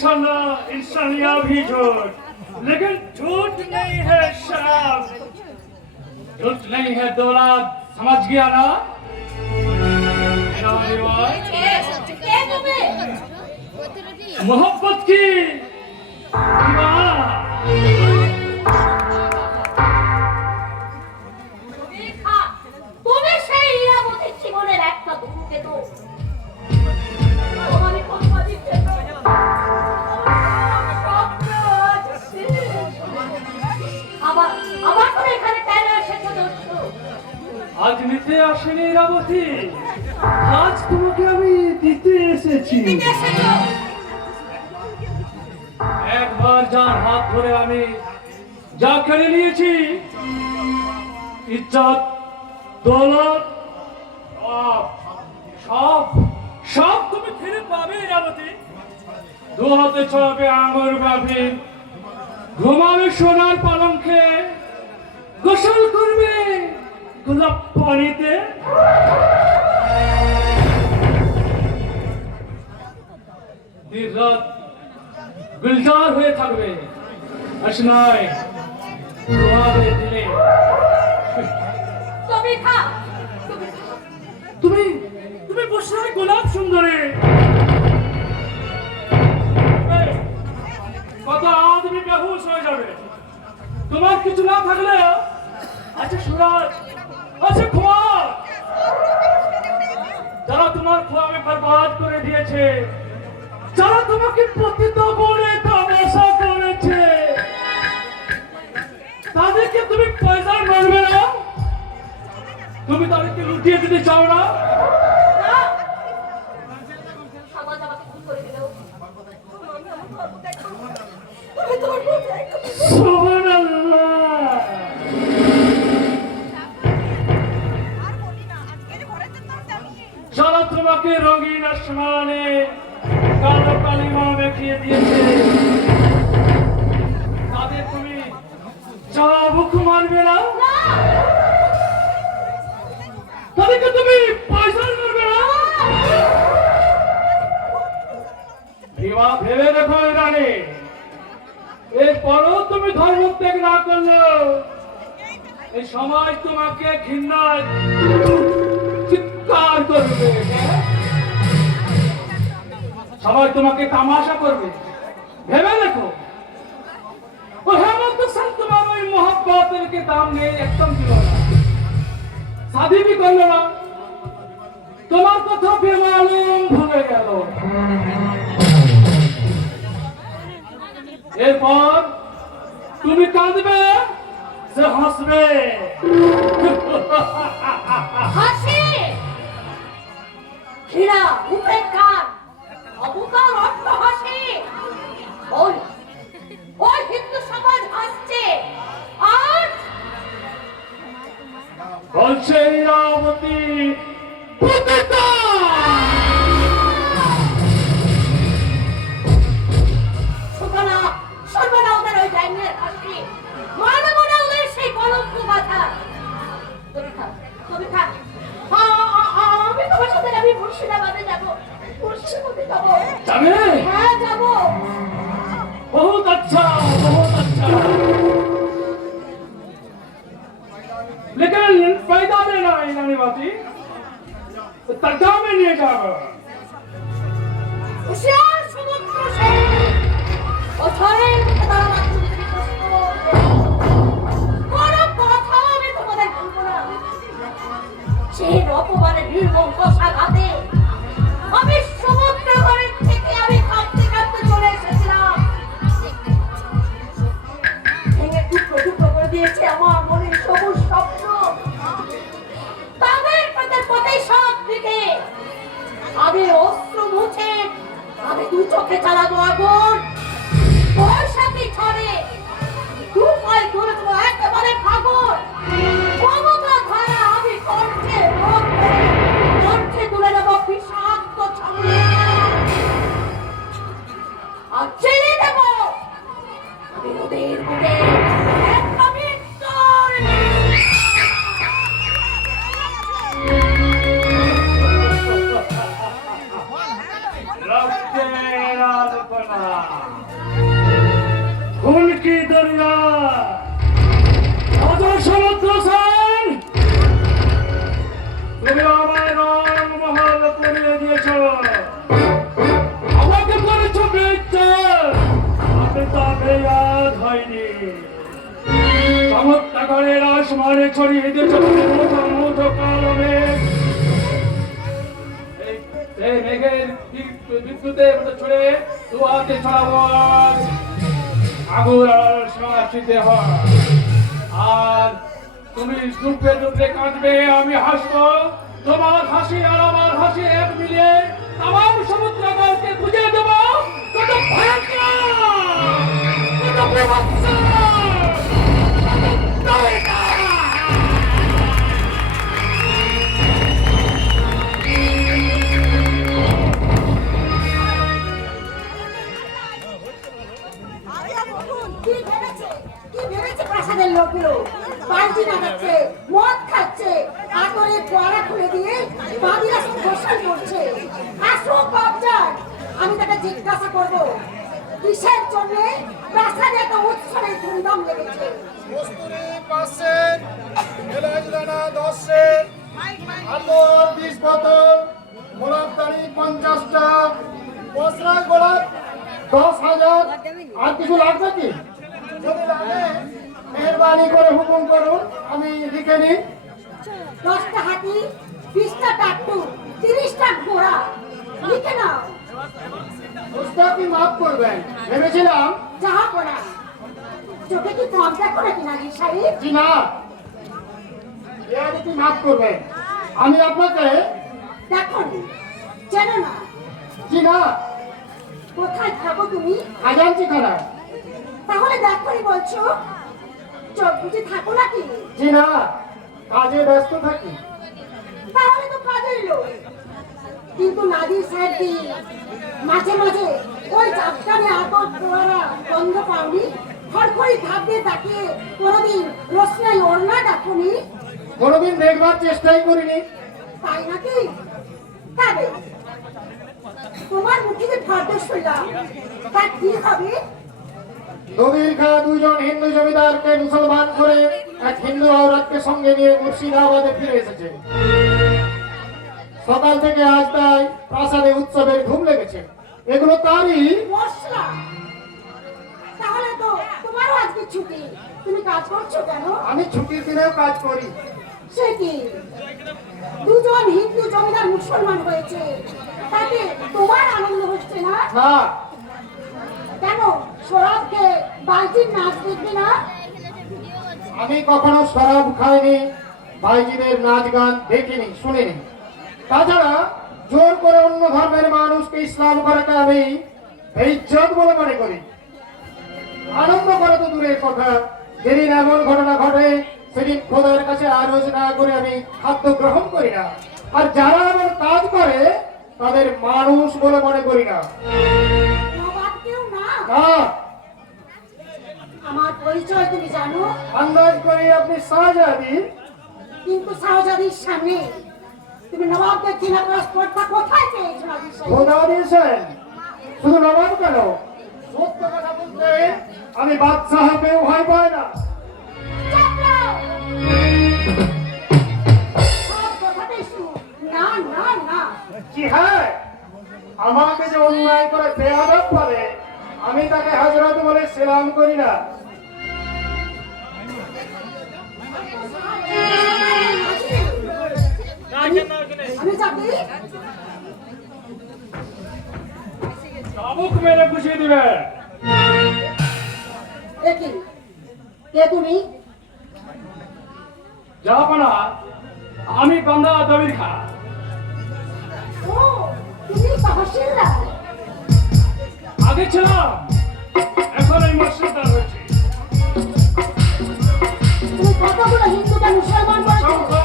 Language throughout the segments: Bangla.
इंसानियत भी झूठ, लेकिन झूठ नहीं है शराब, झूठ नहीं है दौलत, समझ गया ना? मोहब्बत की তুমি সেই ইরাবতীর জীবনের একটা ধুমকে তো আজ নিতে আসেনি ইরাবতী, আজ তোমাকে আমি দিতে এসেছি। একবার যার হাত ধরে আমি যা কেড়ে নিয়েছি, ইজ্জত, দৌলত, সব সব তুমি ফিরে পাবে ইরাবতী। দু হাতে চড়াবে আঙুর বাবি, ঘুমাবে সোনার পালঙ্কে, গোসল করবে গোলাপ পানিতে। দিন রাত গুলজার হয়ে থাকবে আসনায় তোমাদের দিলে। তুমি তুমি বসে গোলাপ সুন্দরী কত আদমি বেহুশ হয়ে যাবে তোমার কিছু না থাকলে। আচ্ছা সুরাজ, আচ্ছা খোয়া, যারা তোমার খোয়াবে বরবাদ করে দিয়েছে, যারা তোমাকে পতিত বলে তামাশা করেছে, তাদেরকে তুমি পয়সা মারবে না? তুমি তাদেরকে লুটিয়ে দিতে চাও না? যারা তোমাকে রঙিন আসমানে কালো কালিমা মেখিয়ে দিয়েছে, তাদের তুমি চাবুক মারবে না? তাদেরকে তুমি পয়সা মারবে না? ভেবে দেখো রানী, এরপরও তুমি ধর্মত্যাগ না করলেও এই সমাজ তোমাকে ঘৃণায় চিৎকার করবে, সবাই তোমাকে তামাশা করবে। ভেবে দেখো, ও হেমন্ত সেন তোমার ওই মোহাব্বতের দাম নেই, একদম দিল না, শাদি भी করলো না, তোমার কথা বেমালুম ভুলে গেল। এরপর তুমি কাঁদবে, সে হাসবে। হাসি, ঘৃণা, উপেক্ষা, অবকার অর্থ হাসি। ওই ওই হিন্দু সমাজ হাসছে আর বলছে ইরাবতী পতিতা। সর্বনা ওদের ওই ব্যাঙের হাসি, মানব না ওদের সেই কলঙ্ক কথা। তুমি থাক, আমি তোমার সাথে আমি মুর্শিদাবাদে যাবো, মুর্শিদাবাদে যাবো। যাবে? হ্যাঁ যাবো। बहुत अच्छा, बहुत अच्छा, लेकिन पैदा देना है नानी बाती, तर्जा में नहीं जाएगा। होशियार समुद्र से और छाए तारा কোনো কথা আমি তোমাদের বলবো না। সেই অপমানে নির্মম কষাঘাতে আমি সমুদ্র ঘরের থেকে আমি কাঁপতে কাঁপতে চলে এসেছিলাম। ভেঙে টুকরো টুকরো করে দিয়েছে আমার মনের সবুজ স্বপ্ন। তাদের পথে সব দিকে আমি অস্ত্র মুছে আমি দু চোখে চালাবো আগুন। বৈশাখী ছড়ে দু পায়ে ধরে দেবো একেবারে ফাগুন। ক্ষমতা ধারা আমি কণ্ঠে তুলে নেবো বিষাক্ত ছন্দ আর চেয়ে দেবো আমি ওদের বুকে একটা মৃত্যুর रक्तेर आलोकन না। হুমকি দরিয়া অজর সমুদ্র সেন, তুমি আমায় রংমহল করিয়ে দিয়েছ, আমাকে করেছ বেইজ্জত, আমি তা বেয়াদ হয়নি। চমৎকারের আসমানে ছড়িয়ে দিয়েছ তুমি মুঠো মুঠো কালো মেঘ। এই মেঘের বিদ্যুতের মতো ছড়ে দুয়াতে ছড়াবো আজ আগুন আর সীমাশীতে হয়। আর তুমি ডুববে ডুববে কাঁদবে, আমি হাসবো। তোমার হাসি আর আমার হাসি এক মিলিয়ে তামাম সমুদ্রকে বুঝিয়ে দেবো কত ভয়ঙ্কর, কত বিভৎস, কত দয়নীয়। কি ভেবেছে? কি ভেবেছে প্রাসাদের লোকগুলো? বালতি নাগাচ্ছে, মদ খাচ্ছে, আতরে ফোয়ারা খুলে দিয়ে বাদিরা সব গোসল করছে। আসো কবজার, আমি তাকে জিজ্ঞাসা করব কিসের জন্য প্রাসাদে এত উৎসবের ধুমধাম লেগেছে। কস্তুরি 5 এলাচ দানা 10, আতর 20 বোতল, গোলাপদানি 50টা, পসরা গোলাপ 10,000। আর কিছু লাগবে কি? যদি লাগে মেহরবানি করে হুকুম করুন, আমি লিখে নিই। 10টা হাতি, 20টা টাট্টু, 30টা ঘোড়া, লিখে নাও। বুঝতে আপনি মাফ করবেন, ভেবেছিলাম যাহা পড়া চোখে কি কম দেখো নাকি নাজির সাহেব? জি না, আপনি মাফ করবেন, আমি আপনাকে দেখো চেনো না। জি না, কোথায় থাকো তুমি? খাজাঞ্চি খারাপ। তাহলে দেখোনি বলছো, চোখ বুঝে থাকো নাকি? জি না, কাজে ব্যস্ত থাকি। তাহলে তো কাজের লোক। কিন্তু নাদির সাহেব কি মাঝে মাঝে ওই চাপকানে আতর ফোয়ারা বন্ধ পাওনি? খড়খড়ি ধাপ দিয়ে তাকিয়ে কোনোদিন রোশনাই ওড়না ডাকুনি? কোনোদিন দেখবার চেষ্টাই করিনি। তাই নাকি? তবে তোমার মুখে যে ফর্দ শুনলাম, তা কি হবে? দবির খা 2 জন হিন্দু জমিদারকে মুসলমান করে এক হিন্দু আওরাতকে সঙ্গে নিয়ে মুর্শিদাবাদে ফিরে এসেছে। সকাল থেকে আজ তাই প্রাসাদে উৎসবের ধুম লেগেছে। এগুলো তারই। মশলা। তাহলে তো তোমারও আজকে ছুটি, তুমি কাজ করছো কেন? আমি ছুটির দিনেও কাজ করি। সে কি, 2 জন হিন্দু জমিদার মুসলমান হয়েছে, তাতে তোমার আনন্দ হচ্ছে না? না, কেন শরাবকে বালতির নাচ দেখবে না? আমি কখনো শরাব খাইনি, ভাইজিদের নাচ গান দেখিনি, শুনিনি। তাছাড়া জোর করে অন্য ধর্মের মানুষকে ইসলাম করাকে আমি বেইজ্জত বলে মনে করি। আনন্দ করা তো দূরের কথা, যেদিন এমন ঘটনা ঘটে সেদিন খোদার কাছে আরজ না করে আমি খাদ্য গ্রহণ করি না। আর যারা এমন কাজ করে তাদের মানুষ বলে মনে করি না। নবাব কেউ না? না, আমার পরিচয় তুমি জানো, আন্দাজ করি আপনি শাহজাদি। কিন্তু শাহজাদির সামনে তুমি নবাবকে চিনা করার স্পর্ধা কোথায় পেয়েছো নাজির সাহেব? খোদা দিয়েছেন, শুধু নবাব কেন, সত্য কথা বলতে আমি বাদশাহকেও ভয় পাই না। চাপড়াও! সব কথাতেই শুনো, না না না। কি হ্যাঁ, আমাকে যে অন্যায় করে বেয়াদব বলে আমি তাকে হযরত বলে সালাম করি না। আমি চাকরি চাবুক মেরে বুঝিয়ে দিবে। দেখি কে তুমি? জাহাপানা, আমি বান্দা দবির খা। ও, তুমি তহসিলদার। আগে ছিলাম, এখন এই মসজিদদার হয়েছে। তুমি কতগুলো হিন্দুকে মুসলমান করেছো?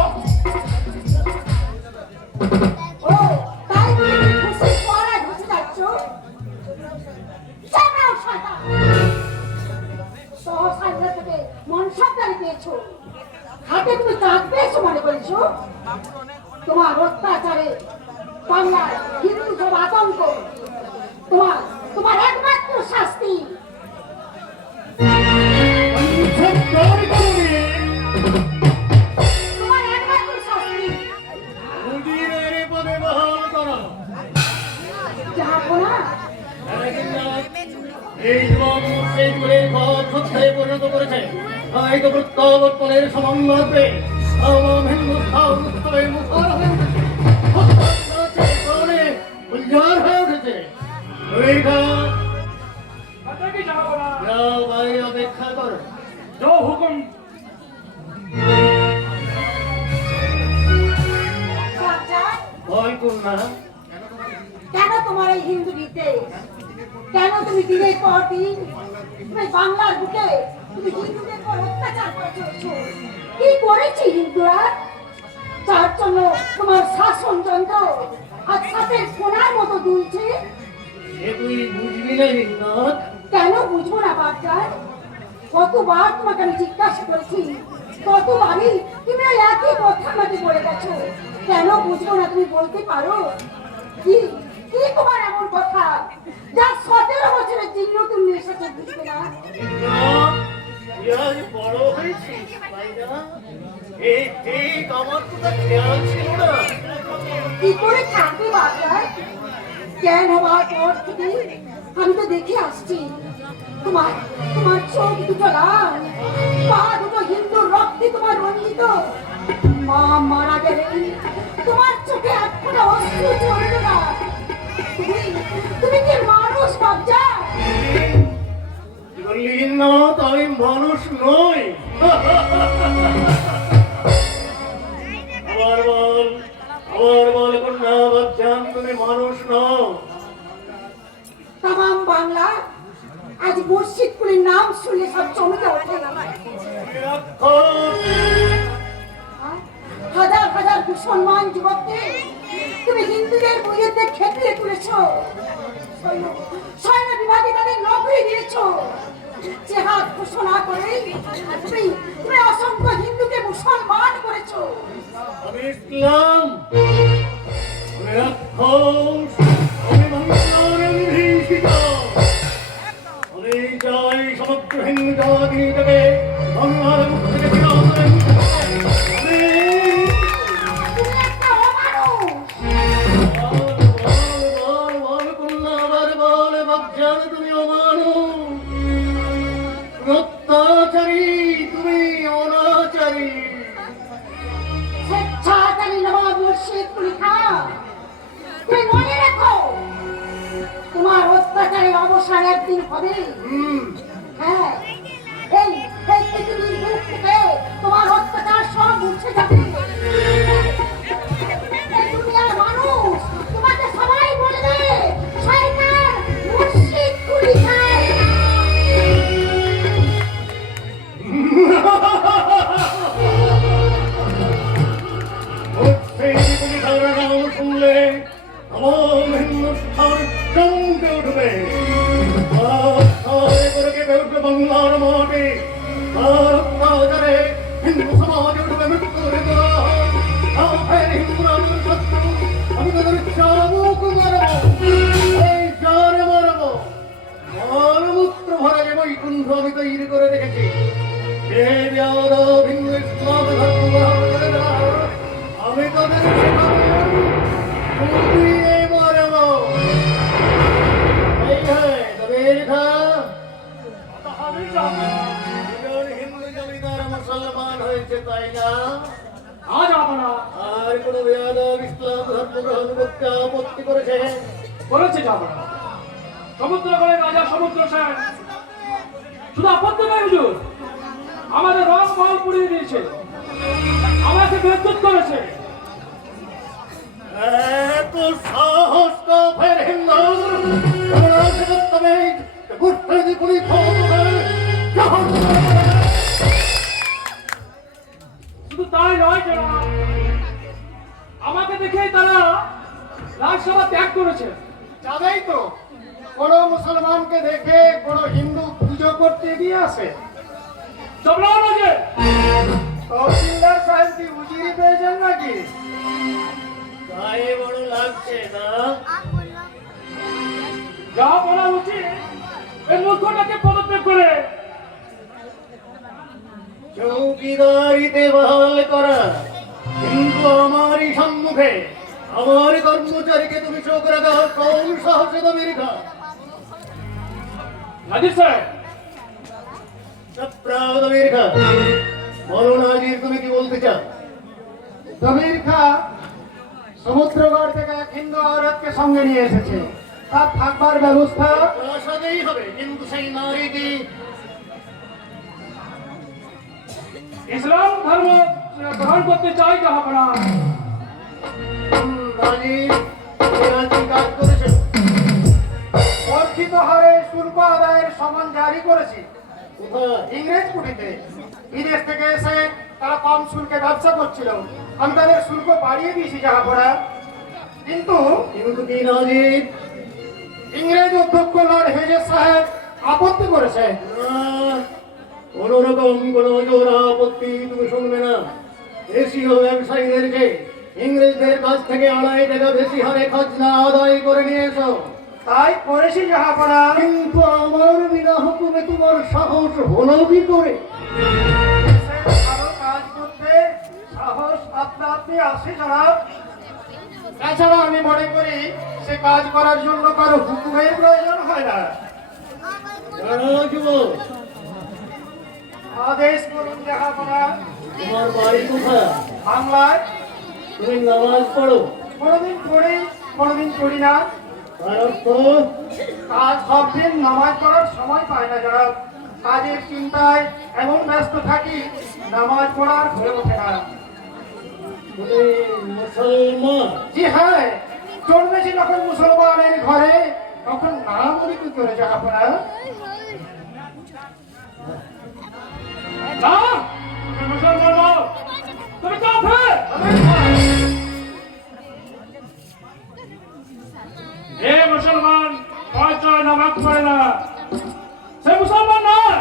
ও, তাই বলে তুমি খুশির পরায় ঘুষে যাচ্ছ? চাপড়াও শয়তান! সহসাগর থেকে মনসাবদারি পেয়েছো, হাতে তুমি কাজ পেয়েছো মনে করেছো? তোমার অত্যাচারে বাংলার হিন্দু সব আতঙ্ক, তোমার তোমার একমাত্র এই যুবক সেই যুগের পথ সত্যায় পরিণত করেছে। তাই তো প্রত্যাবর্তনের সমন্বয়ে তামাম হিন্দুস্তান উত্তরে মুখর হয়ে উঠেছে। হত্যার কারণে গুলজার হয়ে উঠেছে। আমেরিকা, কথা কি যাবো না যাও বাইরে অপেক্ষা করো। जो हुकुम বাচ্চার, ভয় কন্যা, কেন তোমার এই হিন্দু বিদ্বেষ? কেন তুমি দিনের পর দিন তুমি বাংলার বুকে তুমি হিন্দুদের পর অত্যাচার করে চলেছো? কি করেছি হিন্দুরা? যার জন্য তোমার শাসন যন্ত্র আজ সাথে সোনার মতো দুলছে। এ তুই বুঝবি না হিন্দুনাথ। কেন বুঝবো না বাচ্চার? কতবার তোমাকে আমি জিজ্ঞাসা করেছি, কতবারই তুমি ওই একই কথা আমাকে বলে গেছো। কেন বুঝবো না তুমি বলতে পারো? কি কি তোমার এমন কথা যা 17 বছরের চিহ্ন তুমি এসেছে বুঝবে না? হিন্দুনাথ, তুই আজ বড় হয়েছিস, তাই না? এই ঠিক আমার তো তা খেয়াল ছিল না। কি করে থাকবে বাচ্চার? জ্ঞান হওয়ার পর থেকে আমি তো দেখে আসছি তোমার তোমার চোখ দুটো লাল, পা দুটো হিন্দুর রক্তে তোমার রঞ্জিত। মা মারা গেলেন, তোমার চোখে এক ফোঁটা অশ্রু ঝরল না। তুমি তুমি কি মানুষ বাচ্চা? তুই বললি হিন্দুনাথ, আমি মানুষ নই। আবার বল কন্যা বাচ্চান, তুমি মানুষ নও। তামাম বাংলা আজ মসজিদগুলির নাম শুনলে সব চমকে ওঠে। হাজার হাজার মুসলমান যুবককে তুমি হিন্দুদের বিরুদ্ধে খেপিয়ে তুলেছ। সৈন্য বিভাগে তাদের নকরি দিয়েছ। জেহাদ ঘোষণা করে তুমি তুমি অসংখ্য হিন্দুকে মুসলমান করেছ। আমি ইসলাম, আমি রাক্ষস, আমি বাংলার অভিষিক্ত। আমি চাই সমগ্র হিন্দু জাতিটাকে বাংলার মুখ থেকে বিদায় করে দিতে। তুমি একটা অমানুষ। বল কন্যা, আবার বল বাচ্চান, তুমি অমানুষ, তুমি অত্যাচারী, তুমি অনাচারী। স্বেচ্ছাচারী নবাব মুর্শিদ কুলি খান, তুমি মনে রেখো তোমার অত্যাচারের অবসান একদিন হবে। হ্যাঁ, এই এই পৃথিবীর বুক থেকে তোমার অত্যাচার সব মুছে যাবে। এই দুনিয়ার মানুষ তোমাকে সবাই বলবে শয়তান মুর্শিদ কুলি খান। সেই তুমি তারা নাম শুনলে আমার হিন্দুস্থান চমকে উঠবে। করে কেঁপে উঠবে বাংলার মাটি। তার অত্যাচারে হিন্দু সমাজে উঠবে মৃত্যুর দোহাই। হিন্দুরা আমাদের শত্রু, আমি তাদের চাবুক মারব, এই জানে মারব। মলমূত্র ভরা যে বৈকুণ্ঠ আমি তৈরি করে রেখেছি। যে বেয়াদব হিন্দু ইসলাম ধর্ম গ্রহণ করে না, আমি তাদের কুপিয়ে মারব। এই হয় তবে লেখা আমি যাবো দুজন হিন্দু জমিদার মুসলমান হয়েছে, তাই না? আজ যাবো না আর কোন বেয়াদব ইসলাম ধর্ম গ্রহণ করতে আপত্তি করেছে? বলেছে যাবো না। সমুদ্র করে রাজা সমুদ্র সেন শুধু আপত্তি নয় হুজুর, আমাদের রং মহল পুড়িয়ে দিয়েছে, আমাকে বিদ্যুৎ করেছে। এত সাহস কাফের হিন্দু, তোমরা তবে গুপ্তদি পুলিশ শুধু তাই নয় যারা আমাকে দেখেই তারা রাজসভা ত্যাগ করেছে। যাবেই তো, কোন মুসলমানকে দেখে কোন হিন্দু পুজো করতে গিয়ে আসে? চবলাও না যে তহসিলদার সাহেব কি উজিরি পেয়েছেন নাকি? গায়ে বড় লাগছে না? যা বলা উচিত এই মূর্খটাকে পদত্যাগ করে চৌকিদারিতে বহাল করা, কিন্তু আমারই সম্মুখে আমার কর্মচারীকে তুমি চোখ রাখা কোন সাহসে আমেরিকা? নাজির সাহেব, সপ্রাহ দমির খা, বলো নাজির তুমি কি বলতে চাও? দমির খা সমুদ্রগড় থেকে এক হিন্দু औरतকে সঙ্গে নিয়ে এসেছে। তার থাকবার ব্যবস্থা প্রাসাদেই হবে, কিন্তু সেই নারীটি ইসলাম ধর্ম গ্রহণ করতে চাই জাহাপনা। নাজির তুমি আজ কি কাজ করেছো? বর্ধিত হারে শুল্ক আদায়ের সমন জারি করেছি কোথায়? ইংরেজ কুটিতে। বিদেশ থেকে এসে তারা কম শুল্কে ব্যবসা করছিল, আমি তাদের শুল্ক বাড়িয়ে দিয়েছি জাহাপনা। কিন্তু কিন্তু কি নাজির? ইংরেজ অধ্যক্ষ লর্ড হেজেস সাহেব আপত্তি করেছে। কোনোরকম কোনো জোর আপত্তি তুমি শুনবে না। দেশীয় ব্যবসায়ীদেরকে ইংরেজদের কাছ থেকে 2.5 টাকা বেশি হারে খাজনা আদায় করে নিয়ে এসো। তাই করেছি জাহাপনা। কিন্তু আমার বিনা হুকুমে তোমার সাহস হলো কি করে? দেশের ভালো কাজ করতে সাহস আপনা আপনি আসে জনাব। তাছাড়া আমি মনে করি সে কাজ করার জন্য কারো হুকুমের প্রয়োজন হয় না। জানো যুবক, আদেশ করুন জাহাপনা। তোমার বাড়ি কোথায়? বাংলায় তুমি নামাজ পড়ো? কোনোদিন পড়ি কোনোদিন পড়ি না। তার অর্থ কাজ সব দিন নামাজ পড়ার সময় পায় না জনাব। কাজের চিন্তায় এমন ব্যস্ত থাকি নামাজ পড়ার হয়ে ওঠে না। তুমি মুসলমান? জি হ্যাঁ, জন্মেছি যখন মুসলমানের ঘরে তখন না বলি কি করে জাহাপনা। না, তুমি মুসলমান নও, তুমি কাফের। এ মুসলমান পাঁচ ওয়াক্ত নামাজ পড়ে না, সে মুসলমান নয়,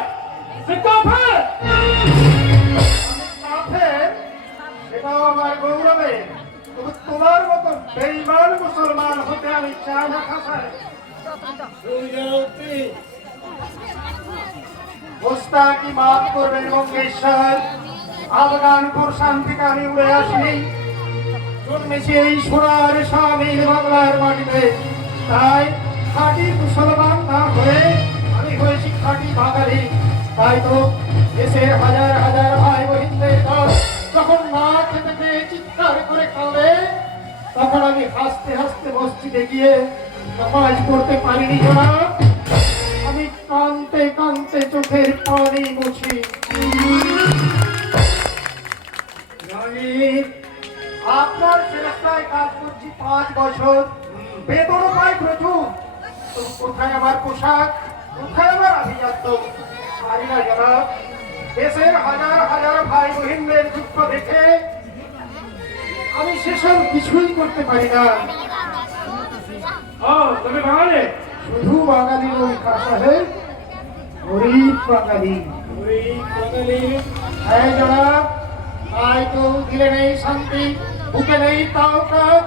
সে কাফের। কাফের, সেটাও আমার গৌরবে। তবু তোমার মতো বেঈমান মুসলমান হতে আমি চাই না খাসায়। তুমি যাও কি? গোস্তাকি মাফ করবেন মঙ্গেশ্বর। আফগানপুর শান্তিতে আমি উড়ে আসিনি, জন্মেছি এই সোনার স্বামীর বাংলার মাটিতে। তাই খাঁটি মুসলমান না হয়ে আমি হয়েছি খাঁটি বাঙালি। তাই তো দেশের হাজার হাজার ভাই বোনদের দল যখন না খেতে পেয়ে চিৎকার করে কাঁদে, তখন আমি হাসতে হাসতে মসজিদে গিয়ে নামাজ পড়তে পারিনি জনাব। আমি কাঁদতে কাঁদতে চোখের পানি মুছি। নাজির, আপনার সংস্থায় কাজ করছি 5 বছর, বেতনও পাই প্রচুর। তো কোথায় আমার পোশাক, কোথায় আমার আভিজাত্য? পারি না জনাব। দেশের হাজার হাজার ভাই বোনদের দুঃখ দেখে আমি সেসব কিছুই করতে পারি না। ও, তুমি বাঙালি? শুধু বাঙালি নই খা সাহেব, গরিব বাঙালি। ওই বাঙালি হ্যাঁ জনাব, তাই তো দিলে নেই শান্তি, বুকে নেই তাওকাত।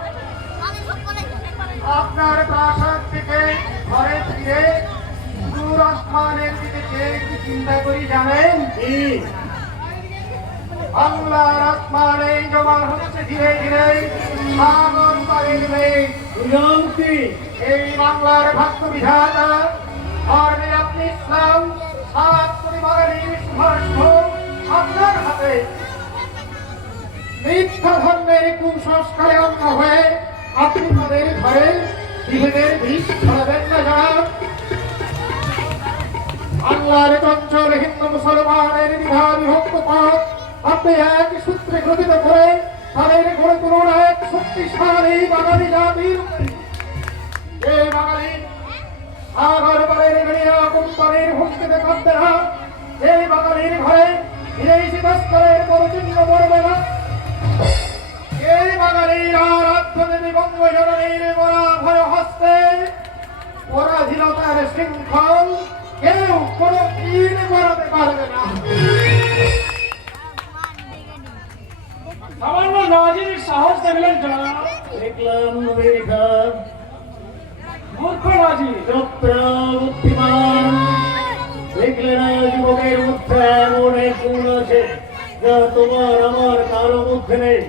আপনার প্রাসাদ থেকে ঘরে ফিরে দূর আসমানের দিকে চেয়ে কি চিন্তা করি জানেন? কি? বাংলার আসমানে জমা হচ্ছে ধীরে ধীরে সাগর পাড়ের মেঘ। তুমি যাও কি? এই বাংলার ভাগ্য বিধাতা ধর্মে আপনি ইসলাম, 7 কোটি বাঙালির সুভাষ্য আপনার হাতে। মিথ্যা ধর্মের কুসংস্কারে অন্য হয়ে আপনি তাদের ঘরে বিভেদের বিষ ছড়াবেন না জনাব। বাংলার চঞ্চল হিন্দু মুসলমানের দ্বিধা বিভক্ত পথ আপনি এক সূত্রে গ্রথিত করে তাদের গড়ে তুলুন এক শক্তিশালী বাঙালি জাতির। যে বাঙালি সাগর পাড়ের গড়িয়া কোম্পানির ভক্তিতে কাঁদবে না, সেই বাঙালির ঘরে বিদেশি তস্করের পরচিহ্ন পড়বে না, এই বাঙালির আরাধ্য দেবী বঙ্গজননীর মরা ভয় হস্তে পরাধীনতার শৃঙ্খল কেউ কোনো দিন করাতে পারবে না। সামান্য নাজিরের সাহস দেখলেন জনাব? দেখলাম নবীর খান মূর্খ নাজির। চক্রা বুদ্ধিমান। দেখলে না যুবকের মধ্যে এমন এক গুণ আছে যা তোমার আমার কারো মধ্যে নেই।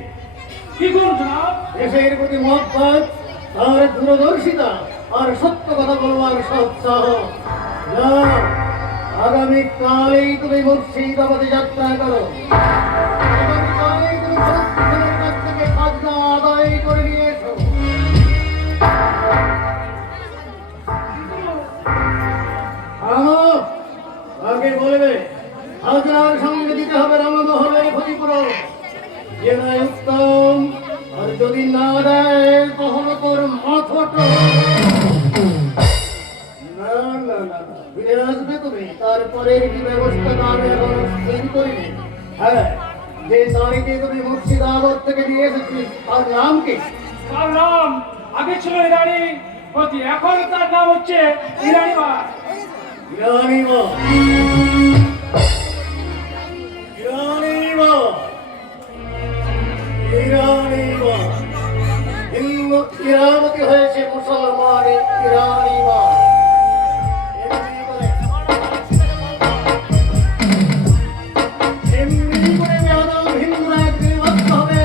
কি গুণ জনাব? দেশের প্রতি মহব্বত আর দূরদর্শিতা আর সত্য কথা বলবার সৎসাহ। আগামীকালেই তুমি মুর্শিদাবাদে যাত্রা করো। আগামীকালেই তুমি ভরতপুরের কাছ থেকে খাজনা আদায় করে নিয়ে এসো। আগে বলবে খাজনার সঙ্গে দিতে হবে রামমোহনের ক্ষতিপূরণ। যে নয় উত্তম, আর যদি না দেয় তাহলে তোর মাথাটা না না না না, ফিরে আসবে তুমি। তারপরে কি ব্যবস্থা আমি এখন স্থির করিনি। হ্যাঁ, যে নারীকে তুমি মুর্শিদাবাদ থেকে নিয়ে এসেছিস তার নাম কি? তার নাম আগে ছিল ইরানি পতি, এখন তার নাম হচ্ছে ইরানিমা। ইরানিমা, ইরানিমা, ইরানিমা। হিন্দু ইরামতি হয়েছে মুসলমানের ইরানিমা। এমনি করে বেয়াদব হিন্দুরা একদিন বাধ্য হবে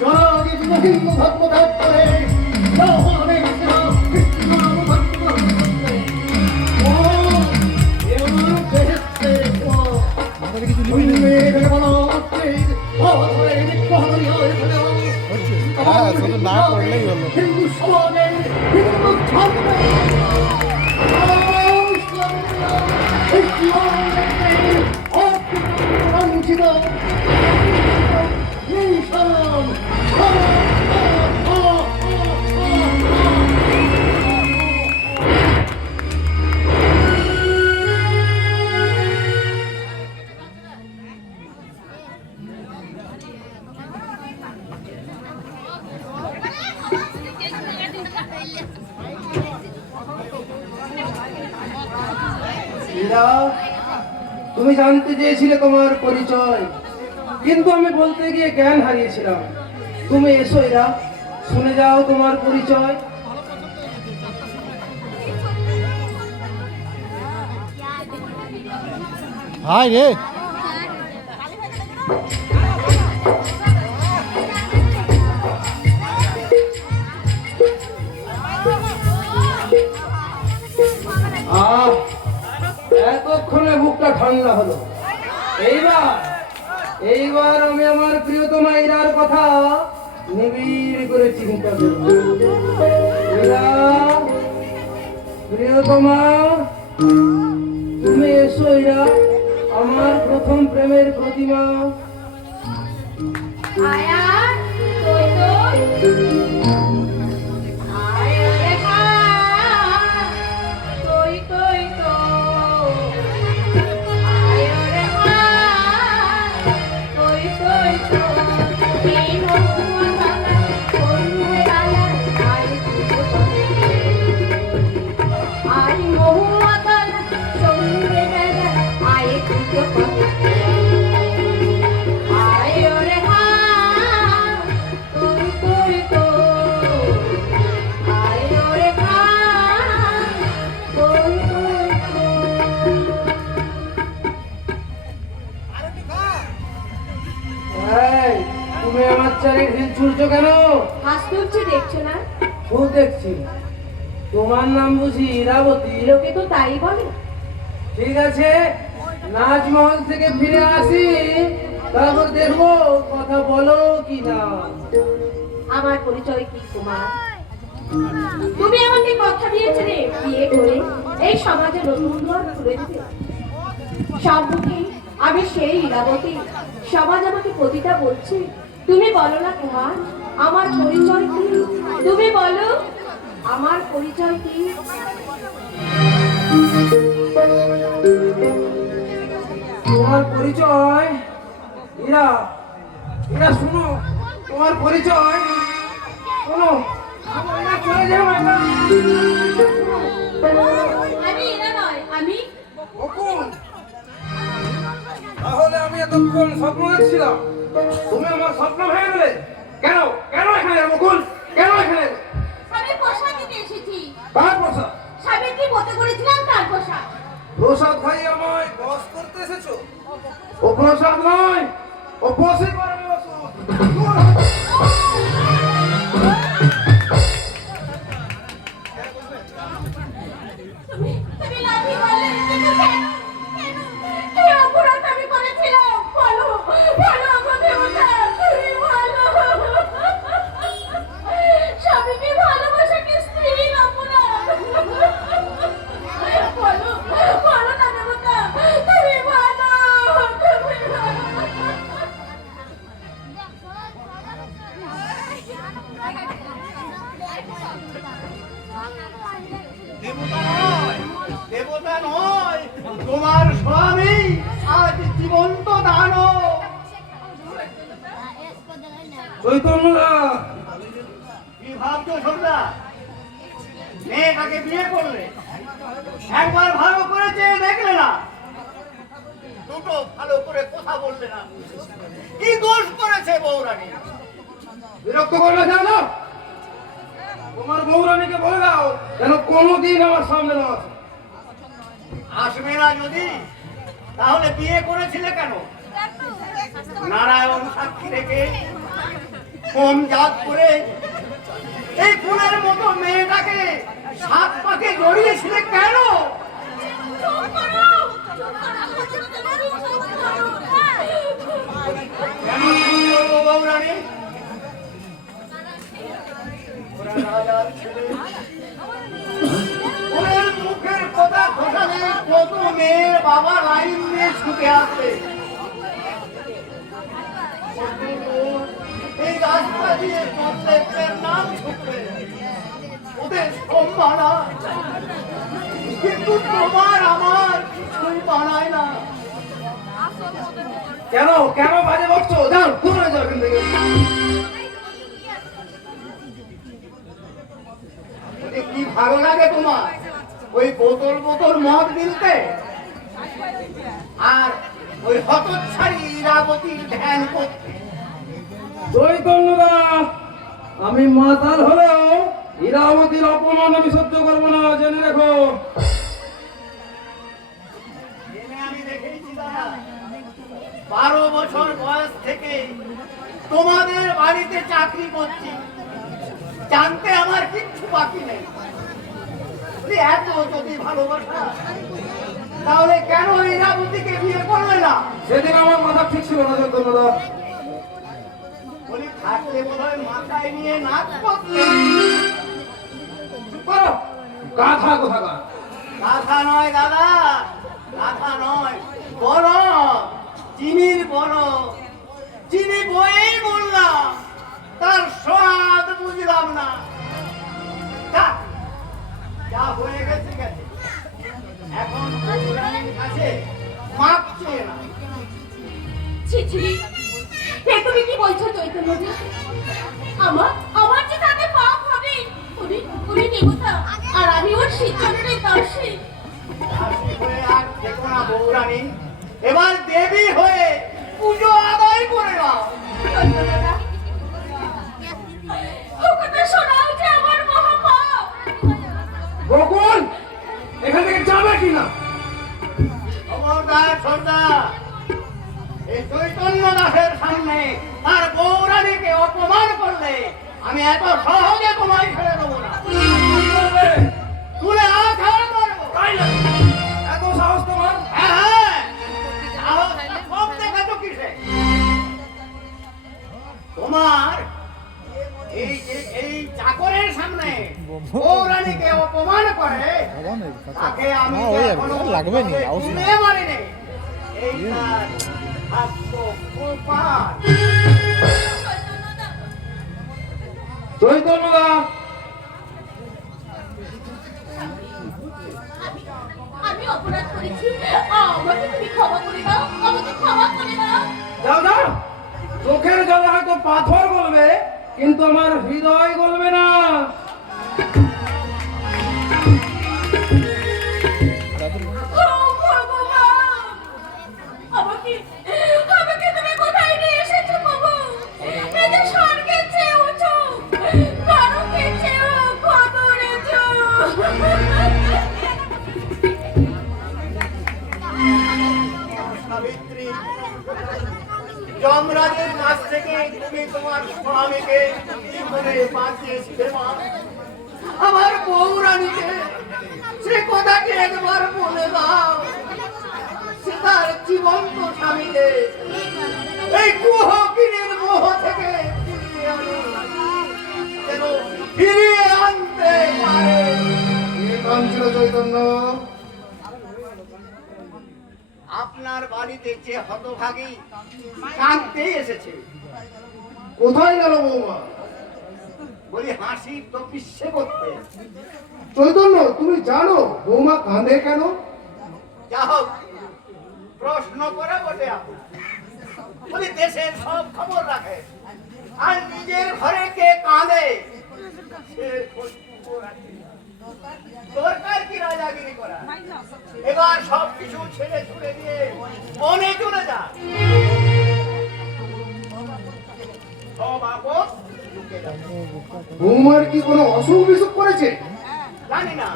জনগণ হিন্দু ধর্ম ত্যাগ করে জওয়ানের সেবা কৃষ্ণ ভক্ত করতে। ও এমন দেশে ও উন্মেষের বলতে ভাবে বিক্ষোভী হয়ে ফেলে। শুধু না করলেই হলো। হিন্দু সমাজের হিন্দু ধর্মে তুমি জানতে চেয়েছিলে তোমার পরিচয়, কিন্তু আমি বলতে গিয়ে জ্ঞান হারিয়েছিলাম। তুমি এসো এরা, শুনে যাও তোমার পরিচয়। হাই রে, এতক্ষণে বুকটা ঠান্ডা হলো। এইবার আমি আমার প্রিয়তমা ইরার কথা নিবিড় করে চিন্তা করব। ইরা, প্রিয়তমা, তুমি এসো ইরা, আমার প্রথম প্রেমের প্রতিমা। আয়া কই কই আয় রে খা কই কই তো আয় রে খা কই কই তো এই মহুয়া বালা কোন বালা আয় তুই আয় মহুয়া বালা সঙ্গে বেলা আয় তুই আয় রে খা কই কই তো আয় রে খা কই কই তো এই, তুমি আমার চারিদিকে ছুটছো কেন? হাস তুলছি দেখছো না? খুব দেখছি। তোমার নাম বুঝি ইরাবতী? লোকে তো তাই বলে। ঠিক আছে, নাজমহল থেকে ফিরে আসি, তারপর দেখবো কথা বলো কি না। আমার পরিচয় কি তোমার? তুমি আমাকে কথা দিয়েছিলে বিয়ে করে এই সমাজে নতুন দুয়ার খুলে দিতে। সম্মুখে আমি সেই ইরাবতী, সমাজ আমাকে প্রতিটা বলছে। তুমি বলো না কুমার, আমার পরিচয় কি? তুমি বলো আমার পরিচয় কি? তোমার পরিচয় ইরা, ইরা শুনো, তোমার পরিচয় শোনো। ইরা, চলে যাও না। আমি এরা নয়, আমি বকুল, তাহলে আমি এতক্ষণ স্বপ্ন দেখছিলাম, তুমি আমার স্বপ্ন ভেঙে দিলে। কেন কেন এখানে বকুল, কেন এখানে? আমি পোশাক নিতে এসেছি। কার প্রসাদ? স্বামীকে বতে করেছিলাম তার পোশাক। প্রসাদ ভাই আমায় বস করতে এসেছো? ও প্রসাদ নয়, ও বসে করবে ওষুধ। তুমি লাঠি মারলে কিন্তু কেন? তোমার স্বামী আজ জীবন্ত দানব। চৈতন্যদা, কি ভাবছো সন্ধ্যা? মেয়েটাকে বিয়ে করলে, একবার ভালো করে চেয়ে দেখলে না, দুটো ভালো করে কথা বললে না, কি দোষ করেছে বৌরানী? বিরক্ত করলে জানো, তোমার বৌরানীকে বলে দাও যেন কোনোদিন আমার সামনে না আসে। আসবে না যদি, তাহলে বিয়ে করেছিলে কেন? নারায়ণ সাক্ষী রেখে কম জাত করে এই ফুলের মতো মেয়েটাকে সাত পাকে জড়িয়েছিলে কেন? কেন তুমি করবো বৌরানী? ওরা রাজার ছেলে, ওদের মুখের কথা খোসালে কত মেয়ের বাবা লাইন দিয়ে ছুটে আসবে। এই রাস্তা দিয়ে প্রত্যেকের নাম ছুটবে, ওদের সম্মানা, কিন্তু তোমার আমার কিছুই বানায় না। কেন কেন বাজে বকছো? যাও দূরে যাও এখান থেকে। ওদের কি ভালো লাগে তোমার ওই বোতল বোতল মদ দিলতে, আর ওই হতচ্ছাড়ি ইরাবতীর ধ্যান করতে? চৈতন্যদা, আমি মাতাল হলেও ইরাবতীর অপমান আমি সহ্য করবো না, জেনে রেখো। জেনে আমি দেখেছি দাদা, 12 বছর বয়স থেকে তোমাদের বাড়িতে চাকরি করছি, জানতে আমার কিচ্ছু বাকি নেই। বলি, এত যদি ভালোবাসা, তাহলে কেন ইরাবতীকে বিয়ে করবে না? সেদিন আমার মাথা ঠিক ছিল না চৈতন্যদা। বলি, থাকলে বোধহয় মাথায় নিয়ে নাচ করতে। চুপ করো, গাধা কোথাকার। গাথা নয় দাদা, গাথা নয়, বড় চিনির বড়। চিনি বয়েই বললাম, তার স্বাদ বুঝলাম না। যাক, যা হয়ে গেছে গেছে, এখন বৌরানীর কাছে মাপ চেয়ে না। ছি ছি, এ তুমি কি বলছো চৈতন্যজি? আমার আমার যে তাতে পাপ হবে, উনি উনি দেবতা আর আমি ওর শিক্ষণের দাসী। দাসী হয়ে আর থেকো না বৌরানী, এবার দেবী হয়ে পুজো আদায় করে নাও। চৈতন্যদা, ও কথা শোনাও যে আমার মহাপাপ। বকুল, এখান থেকে যাবে কিনা? খবরদার সর্দার, এই চৈতন্য দাসের সামনে তার বৌরানীকে অপমান করলে আমি এত সহজে তোমায় ছেড়ে দেবো না। তুলে আঘাত করবো। তাই না? এত সাহস তোমার? হ্যাঁ হ্যাঁ, সাহস সব দেখাতো কিসে? তোমার এই যে এই চাকরের সামনে বৌরানীকে অপমান করে, ভগবানের কাছে তাকে আমি না, ওই এখনো লাগবে নি, আউশ না। শুনে মারিনি। এই তার হাস্য প্রপাত। চৈতন্যদা, আমি অপরাধ করেছি, আমাকে তুমি ক্ষমা করে দাও, আমাকে ক্ষমা করে দাও। যাও যাও। চোখের জলে হয়তো পাথর গলবে, কিন্তু আমার হৃদয় গলবে না। ও ভগবান, আমাকে আমাকে তুমি কোথায় নিয়ে এসেছো বাবু? এই যে স্বর্গের চেয়ে উঁচু, নরকের চেয়েও কত নিচু। সাবিত্রী, যমরাজের কাছ থেকে তুমি তোমার স্বামীকে কি করে বাঁচিয়েছিলে মা? আমার বৌরানীকে সে কথাকে একবার বলে দাও। সে তার জীবন্ত স্বামীকে এই কুহকিনীর মোহ থেকে ফিরিয়ে আনো, যেন ফিরিয়ে আনতে পারে। কে কাঁদছিল চৈতন্য? আপনার বাড়িতে যে হতভাগী কাঁদতে এসেছে, কোথায় গেল বৌমা? বলি হাসি তো পিচ্ছে করতে। চৈতন্য, তুমি জানো বৌমা কাঁদে কেন? যা হোক, নকরা বটে আপনি। উনি দেশের সব খবর রাখে আর নিজের ঘরে কে কাঁদে সে খোঁজ খবর রাখে। সরকার কি রাজাগিরি করা, এবার সব কিছু ছেড়ে ছুড়ে দিয়ে বনে চলে যা, সব আপদ লুকে যাবে। বৌমার কি কোনো অসুখ বিসুখ করেছে? জানি না,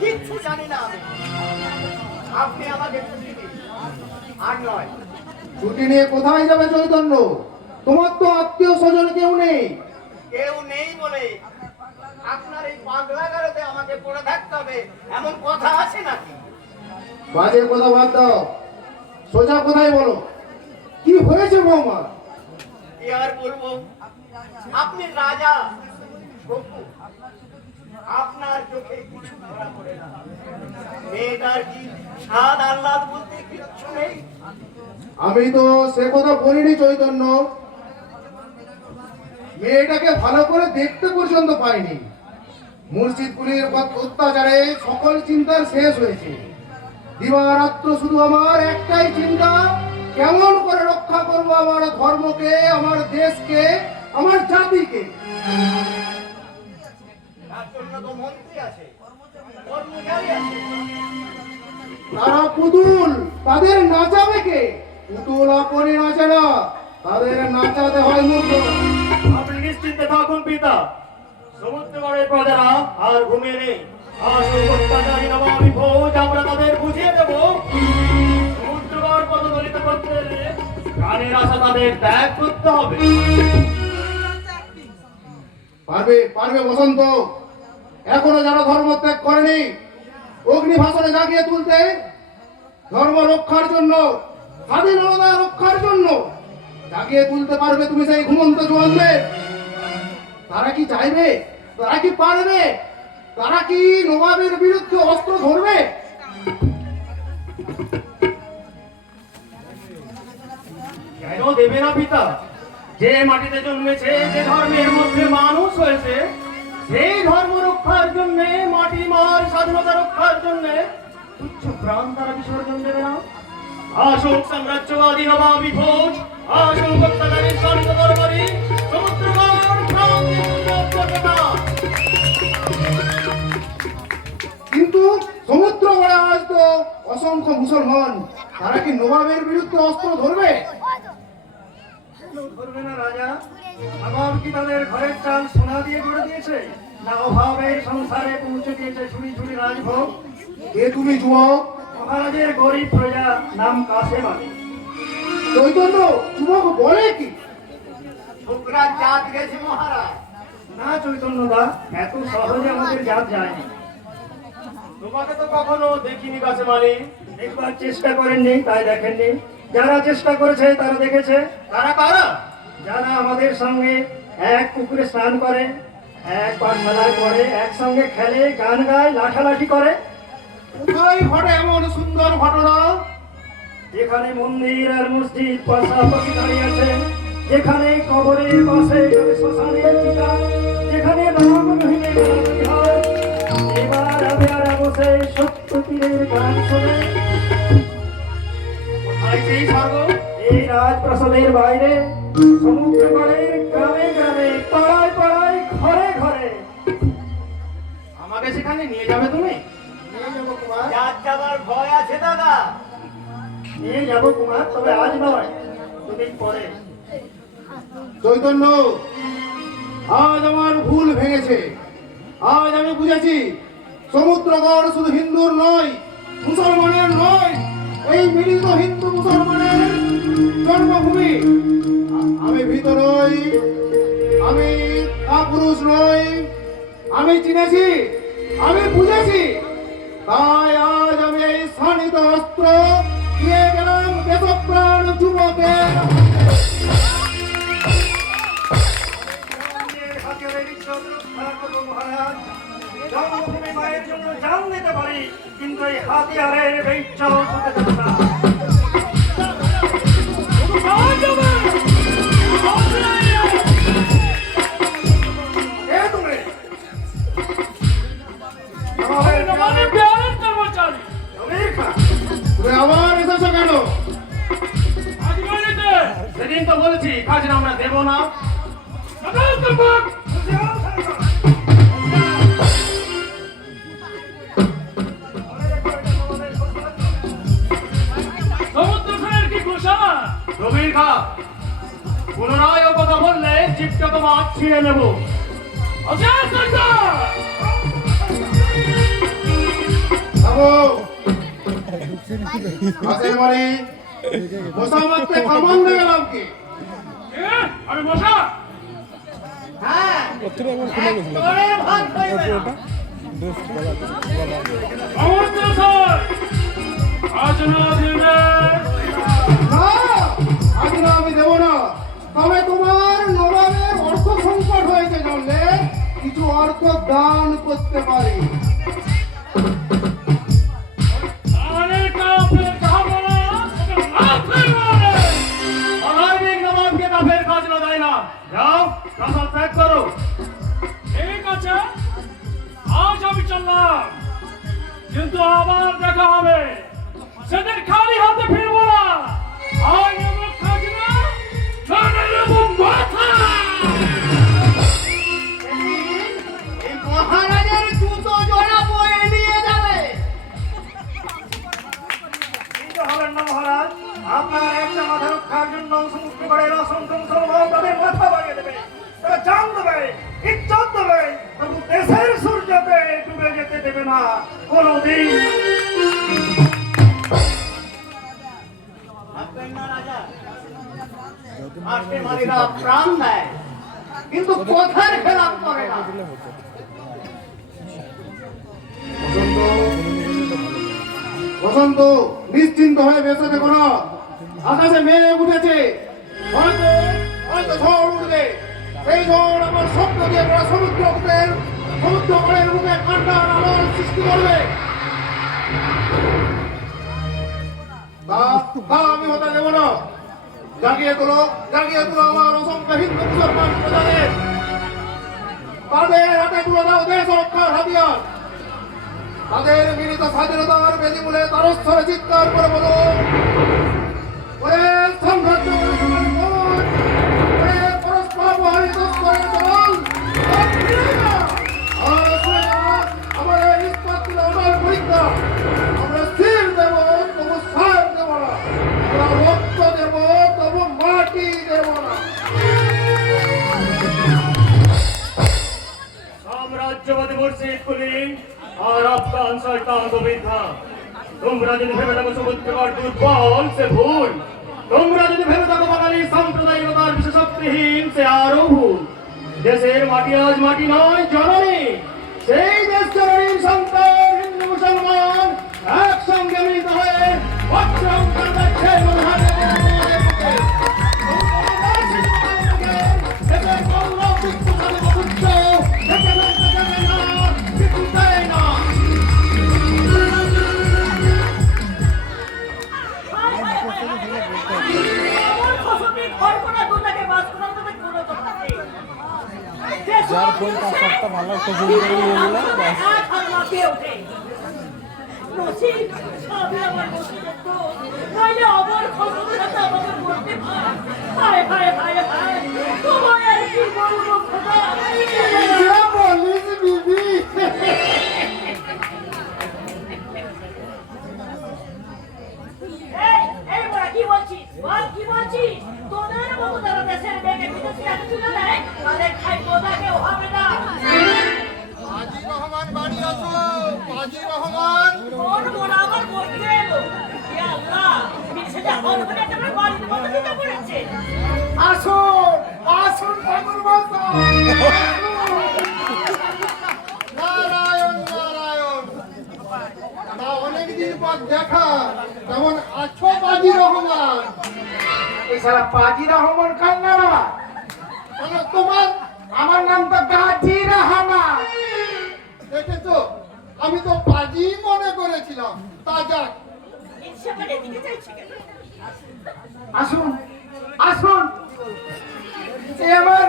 কিচ্ছু জানি না আমি। আপনি আমাকে ছুটি দিন, আর নয়। ছুটি নিয়ে কোথায় যাবে চৈতন্য? তোমার তো আত্মীয় স্বজন কেউ নেই। কেউ নেই বলে আপনার এই পাগলাগারোতে আমাকে পড়ে থাকতে হবে এমন কথা আছে নাকি? বাজে কথা বাদ দাও, সোজা কোথায় বলো, কি হয়েছে বৌমা? কি আর বলবো, আপনি রাজা প্রভু, আপনার চোখে কিছু ধরা পড়ে না। মেয়েটার কি স্বাদ আহ্লাদ বলতে কিচ্ছু নেই। আমি তো সে কথা বলিনি চৈতন্য, মেয়েটাকে ভালো করে দেখতে পর্যন্ত পাইনি। মুর্শিদগুলির অত্যাচারে সকল চিন্তার শেষ হয়েছে। দিবারাত্র শুধু আমার একটাই চিন্তা, কেমন করে রক্ষা করবো আমার ধর্মকে, আমার দেশকে, আমার জাতিকে। তার জন্য তো মন্ত্রী আছে, কর্মচারী আছে। তারা পুতুল, তাদের নাচাবে কে? পুতুল আপনি নাচে না, তাদের নাচাতে হয় মূর্খ। আপনি নিশ্চিন্তে থাকুন পিতা, সমুদ্রগড়ের প্রজারা আর ঘুমিয়ে নেই। আসল অত্যাচারী নবাবী ফৌজ আমরা তাদের বুঝিয়ে দেব। সমুদ্রগড় পদদলিত করতে এলে প্রাণের আশা তাদের ত্যাগ করতে হবে। পারবে পারবে বসন্ত, এখনো যারা ধর্ম ত্যাগ করেনি, অগ্নি ভাষণে জাগিয়ে তুলতে, ধর্ম রক্ষার জন্য, স্বাধীনতা রক্ষার জন্য জাগিয়ে তুলতে পারবে তুমি সেই ঘুমন্ত জোয়ানদের? তারা কি চাইবে? তারা কি পারবে? তারা কি নবাবের বিরুদ্ধে অস্ত্র ধরবে? কেন দেবে না পিতা? যে মাটিতে জন্মেছে, যে ধর্মের মধ্যে মানুষ হয়েছে, সেই ধর্ম রক্ষার জন্য, মাটি মার স্বাধীনতা রক্ষার জন্য তুচ্ছ প্রাণ তারা বিসর্জন দেবে না। আসুক সাম্রাজ্যবাদী নবাবী ফৌজ, আসুক অত্যাচারী শান্ত দরবারি, সমুদ্রগড় ক্রান্তি উন্নত করবে না। কিন্তু সমুদ্র গড়ে আজ তো অসংখ্য মুসলমান, তারা কি নবাবের বিরুদ্ধে অস্ত্র ধরবে? ধরবে না রাজা। নবাব কি তাদের ঘরের চাল সোনা দিয়ে গড়ে দিয়েছে, না অভাবের সংসারে পৌঁছে দিয়েছে ঝুড়ি ঝুড়ি রাজভোগ? কে তুমি যুবক? মহারাজের গরিব প্রজা, নাম কাসেম আলী। চৈতন্য, যুবক বলে কি? ছোকরা জাত গেছে মহারাজ। না চৈতন্য দা, এত সহজে আমাদের জাত যায়নি। তোমাকে তো কখনো দেখিনি কাসেম আলী। দেখবার চেষ্টা করেননি তাই দেখেননি, যারা চেষ্টা করেছে তারা দেখেছে। তারা কারা? যারা আমাদের সঙ্গে এক পুকুরে স্নান করে, এক পাঠশালায় পড়ে, একসঙ্গে খেলে, গান গায়, লাঠালাঠি করে। কোথায় ঘটে এমন সুন্দর ঘটনা? যেখানে মন্দির আর মসজিদ পাশাপাশি দাঁড়িয়ে আছে, যেখানে কবরের পাশে শ্মশানের চিতা, যেখানে রাম রহিমের গালাগালি হয়। এবার আমি আর বসে সত্য তীরের গান শোনে। কোথায় সেই স্বর্গ? এই রাজপ্রাসাদের বাইরে, সমুদ্রগড়ের গ্রামে গ্রামে, পাড়ায় পাড়ায়, ঘরে ঘরে। আমাকে সেখানে নিয়ে যাবে তুমি? নিয়ে যাবো কুমার। জাত যাবার ভয় আছে দাদা। নিয়ে যাবো কুমার, তবে আজ নয়, দুদিন পরে। চৈতন্য, আজ আমার ভুল ভেঙেছে। আজ আমি বুঝেছি, সমুদ্রগড় শুধু হিন্দুর নয়, মুসলমানের নয়, এই মিলিত হিন্দু মুসলমানের জন্মভূমি। আমি ভীত নই, আমি কাপুরুষ নই, আমি চিনেছি, আমি বুঝেছি। তাই আজ আমি এই শানিত অস্ত্র দিয়ে গেলাম দেশপ্রাণ যুবকের। হাতিয়ারের ইজ্জত রক্ষা করবো মহারাজ। জন্মভূমি মায়ের জন্য জান দিতে পারি, কিন্তু এই হাতিয়ারের ইজ্জত হতে দেব না। কে তুমি? নবাবের প্যারের কর্মচারী। জমির খান, তুমি আবার এসেছো কেন? সেদিন তো বলেছি খাজনা আমরা দেবো না। সমুদ্র সেনের কি ঘোষণা? রবির খা, পুনরায় ও কথা বললে চিপটা তোমার ছিঁড়ে নেবো। অজয় সরকার! বাবু কাজের মানে বসা মারতে খামান দিয়ে গেলাম কি? এ, আমি বসা? হ্যাঁ, অতটা একবার খুলে গেছিল তোরে ভাগ হইবে না। ওটা দোস্ত বলা সমুদ্র সেন! আজ না দিলে না আজ না আমি দেবো না, তবে তোমার নবাবের অর্থ সংকট হয়েছে জানলে কিছু অর্থ দান করতে পারি। আরে কাফের খাবো না, কাফের মানে! অধার্মিক নবাবকে কাফের খাজনা দেয় না। যাও, প্রাসাদ ত্যাগ করো। ঠিক আছে, আজ আমি চললাম, কিন্তু আবার দেখা হবে। সেদিন খালি হাতে ফিরবো না। আজ নেবো খাজনা, কানে নেবো মাথা। এই মহারাজের জুতো জোড়া বয়ে নিয়ে যাবে। হবেন না মহারাজ, আপনার একটা মাথা রক্ষার জন্য সমুদ্র পাড়ের অসংখ্য মুসলমান তাদের মাথা বাড়িয়ে দেবে, তারা জান দেবে, ইজ্জত দেবে, তবু দেশের সূর্যকে ডুবে যেতে দেবে না কোনোদিন। রাষ্ট্রমানীরা প্রাণ দেয়, কিন্তু কথার খেলাপ করে না। বসন্ত নিশ্চিন্ত হয়ে বেঁচে দেখো না, আকাশে মেঘ উঠেছে, হয়তো হয়তো ঝড় উঠবে। সেই ঝড় আমার স্বপ্ন দিয়ে পড়া সমুদ্র করের মুখে ঠান্ডার আলোর সৃষ্টি করবে। তা আমি হতে দেব না। জাগিয়ে তোলো আমার অসংখ্য হিন্দু মুসলমান প্রজাদের, তাদের হাতে তুলে দাও দেশ রক্ষার হাতিয়ার। তাদের মিলিত স্বাধীনতার বেদিমূলে তারস্বরে চিৎকার করে বলো, ওরে সাম্রাজ্য পরস্পর মহারিত স্তরের দল, আমাদের নিষ্পত্তি আমার পরীক্ষা। আমরা স্থির দেব তবু সার দেব না, আমরা রক্ত দেব তবু মাটি দেব না। সাম্রাজ্যবাদী মুর্শিদ কুলি আর আফগান শয়তান গোবিন্দা, তোমরা যদি ভেবে থাকো সমুদ্রকর দুর্বল, সে ভুল। তোমরা যদি ভেবে থাকো বাঙালি সাম্প্রদায়িকতার বিশেষত্বহীন, সে আরো ভুল। দেশের মাটি আজ মাটি নয়, জননী। সেই দেশ জননীর সন্তান হিন্দু মুসলমান একসঙ্গে মিলিত হয়ে অক্ষর দেখছে দেশের গৌরব বিক্ষু সর্বগুচ্ছ দেখে না। আমার ফসলকে ঘর করা দুটাকে বাস করার মধ্যে কোনো তফাৎ নেই। যার ফোন তার সবটা ভালো একটা জুম করে নিয়ে নিলাম ব্যাস। এক হাত লাফিয়ে ওঠে। নসিব, সবই আমার নসিবের দোষ। নইলে আমার ফসলের সাথে আমাকে মরতে হয়। হায় হায় হায় হায়, তোমায় আর কি বলবো খোদা? যা বলিস বিবি, এই বড়া কি বলছিস? বল কি বলছিস? তোদের মতো যারা দেশের মেয়েকে বিদেশে যেতে তুলে নেয়, তাদের খাই কোথা কেউ হবে না। আজি রহমান বাড়ি আছো, আজি রহমান। ওর মোড়া আমার মরতে এলো। ইয়া আল্লাহ, বিদেশে যা হল করে একেবারে বাড়ির মতো দিতে পড়েছে। আসুন আসুন ঠাকুর মশাই, নারায়ণ নারায়ণ। তা অনেকদিন পর দেখা, তেমন আছো বাজি রহমান? এছাড়া পাজি রহমান খান না বাবা, মানে তোমার আমার নাম তো গাজী রহমান। দেখেছো, আমি তো বাজি মনে করেছিলাম। তা যাক, ইচ্ছা করে দিতে চাইছে কেন? আসুন আসুন, এ আমার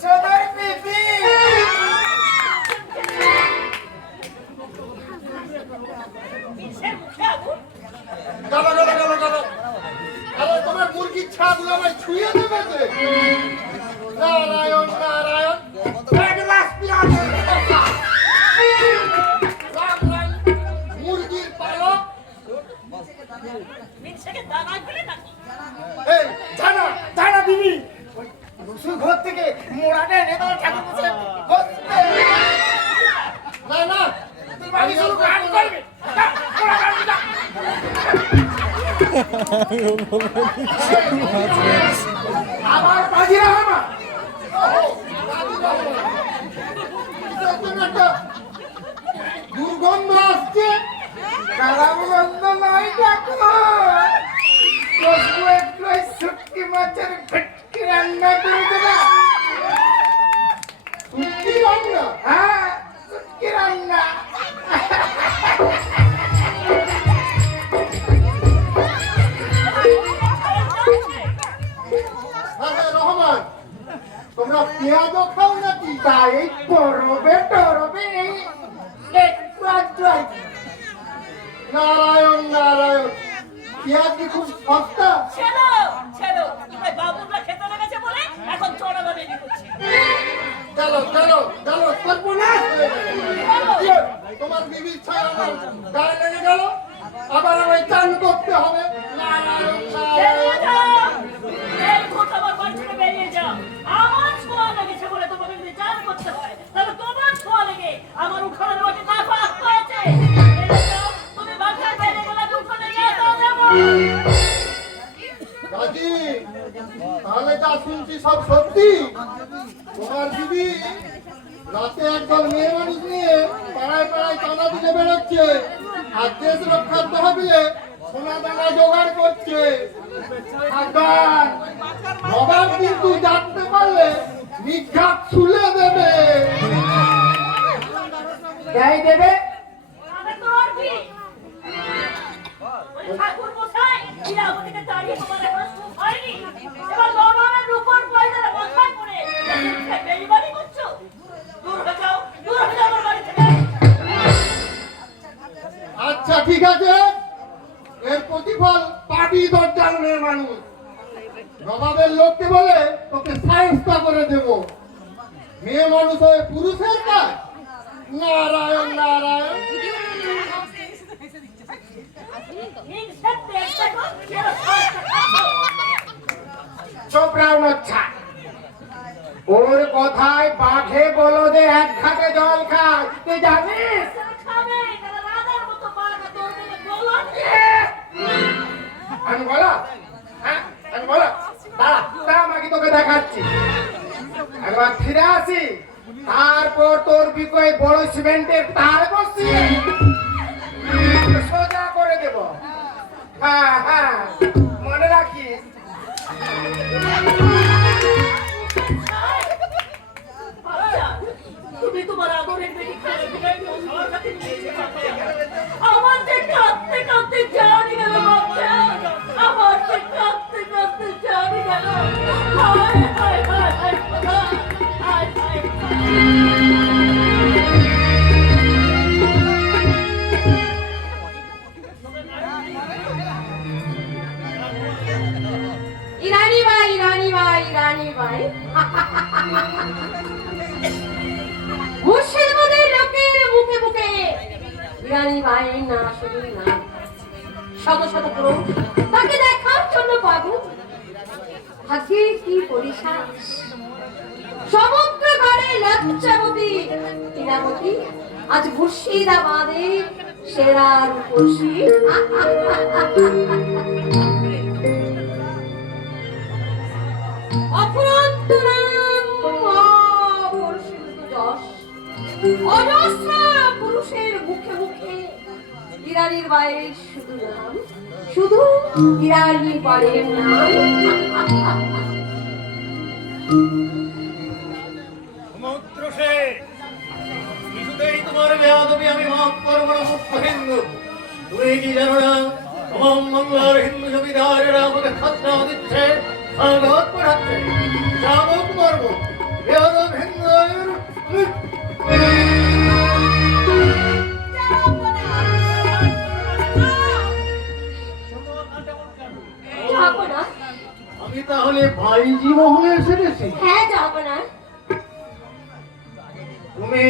সদর বিবি। কিসের মুখে আগুন? গেল তোমার মুরগির ছা গুলো আমায় ছুঁয়ে দেবে যে। নারায়ণ নারায়ণ এক গ্লাস পেঁয়াজের কষা। রাম রাম মুরগির পালক। মিনসেকে দাগাই ফেলে নাকি? এই জানা জানা দিবি ওই রসুর ঘর থেকে মোড়াটা এনে দাও ঠাকুর বসে বসতে। না না তুই বাড়ি শুরু গান করবি যা, মোড়া গান যা। আবার বাজিরা আমার দুর্গন্ধ আসছে। খারাপ গন্ধ নয় ঠাকুর, বসবো একটু ওই শুটকি মাছের ভেটকি রান্না করে দেবা। শুটকি রান্না? হ্যাঁ শুটকি রান্না। রহমান তোমরা পেঁয়াজও খাও নাকি? তাই করবে টরবে একটু আধটু আর কি। নারায়ণ নারায়ণ পেঁয়াজ কি খুব সস্তা? ছেড়ো ছেড়ো, ওই বাবুরা খেতে লেগেছে বলে এখন চড়ানো রেডি করছি। চলো চলো চলো সর্বনাশ হয়ে গেল। কি হলো? তোমার বিবির ছায়া আমার গায়ে লেগে গেল, আবার আমায় চান করতে হবে। নারায়ণ বেরিয়ে নারায়ণ। যাও, এই ভূত আমার বাড়ি থেকে বেরিয়ে যাও। আমার ছোঁয়া লেগেছে বলে তোমাকে যদি চান করতে হয়, তাহলে তোমার ছোঁয়া লেগে আমার উঠানের মাঠে না পাস হয়েছে। বেরিয়ে যাও, তুমি বাসায় বেরিয়ে গেলে উঠানে গিয়ে দাও দেবো। রাজি তাহলে যা শুনছি সব সত্যি? তোমার দিদি রাতে একদল মেয়ে মানুষ নিয়ে পাড়ায় পাড়ায় চাঁদা দিতে বেরোচ্ছে, আর দেশ রক্ষার তহবিলে সোনা দানা জোগাড় করছে। সাবধান, নবাব কিন্তু জানতে পারলে নিঘাত ছুলে দেবে। যাই দেবে তাহলে তোর কি? ওই ঠাকুর মশাই, ইরাবতীকে তাড়িয়ে তোমার এখনো সুখ হয়নি? এবার নবাবের রূপোর পয়সাটা কোথায় পড়ে বেইমানি করছো? দূর হয়ে যাও আমার বাড়ি থেকে। আচ্ছা ঠিক আছে, এর প্রতিফল পাবি দরজাল মেয়ে মানুষ। নবাবের লোককে বলে তোকে সায়স্তা করে দেব। মেয়ে মানুষ হয়ে পুরুষের কাজ? নারায়ণ নারায়ণ। হিংসের তেজ দেখো, এরা সবটা খাবো। চোপড়াও নচ্ছা। ওর কথায় বাঘে বলদে এক ঘাটে জল খায়, তুই জানিস? তারা খাবে, তারা রাজার মতো বাড়া তোর দিকে বলো। আমি বলো, হ্যাঁ আমি বলো, দাঁড়া দাঁড়া আমাকে তোকে দেখাচ্ছি। একবার ফিরে আসি, তারপর তোর বিকয়ে বড় সিমেন্টের তার বসিয়ে সোজা করে দেব। হ্যাঁ হ্যাঁ মনে রাখিস। বাচ্চা, তুমি তোমার আদরের বেটি খালে বিদায় দিয়ে আমার কাছে নিয়ে যাবে। আমার যে কাঁদতে কাঁদতে জানি গেল বাচ্চা, আমার যে কাঁদতে কাঁদতে জানি গেল। হায় হায় হায় হায় খোদা, হায় হায় ইরানি ভাই ইরানি ভাই ইরানি ভাই মুর্শিদাবাদের লোকের মুখে মুখে ইরানি ভাই না শুধুই না, শত শত লোক তাকে দেখার জন্য পাগল। ভাগ্যে কি পরিশ্বাস, সমুদ্র ঘরে লজ্জাবতী ইরাবতী আজ মুর্শিদাবাদে সেরা রূপসী। অফুরন্ত নাম, অপরিসীমিত যশ, অজস্র পুরুষের মুখে মুখে ইরানির বাইরের শুধু নাম, শুধু ইরানি বাড়ির নাম। সমুদ্র শেষ, কিছুতেই তোমার বেয়াদবি আমি মাফ করবো না। মুক্ত হিন্দু, তুমি কি জানো না তমাম বাংলার হিন্দু জমিদারেরা আমাকে খাজনা দিচ্ছে, স্বাগত করাচ্ছে, চাবুক মারবো বেয়াদব হিন্দুদের। যাবো না, আমি মানে ভাইজি মহলে এসে গেছি। হ্যাঁ যাব না। তুমি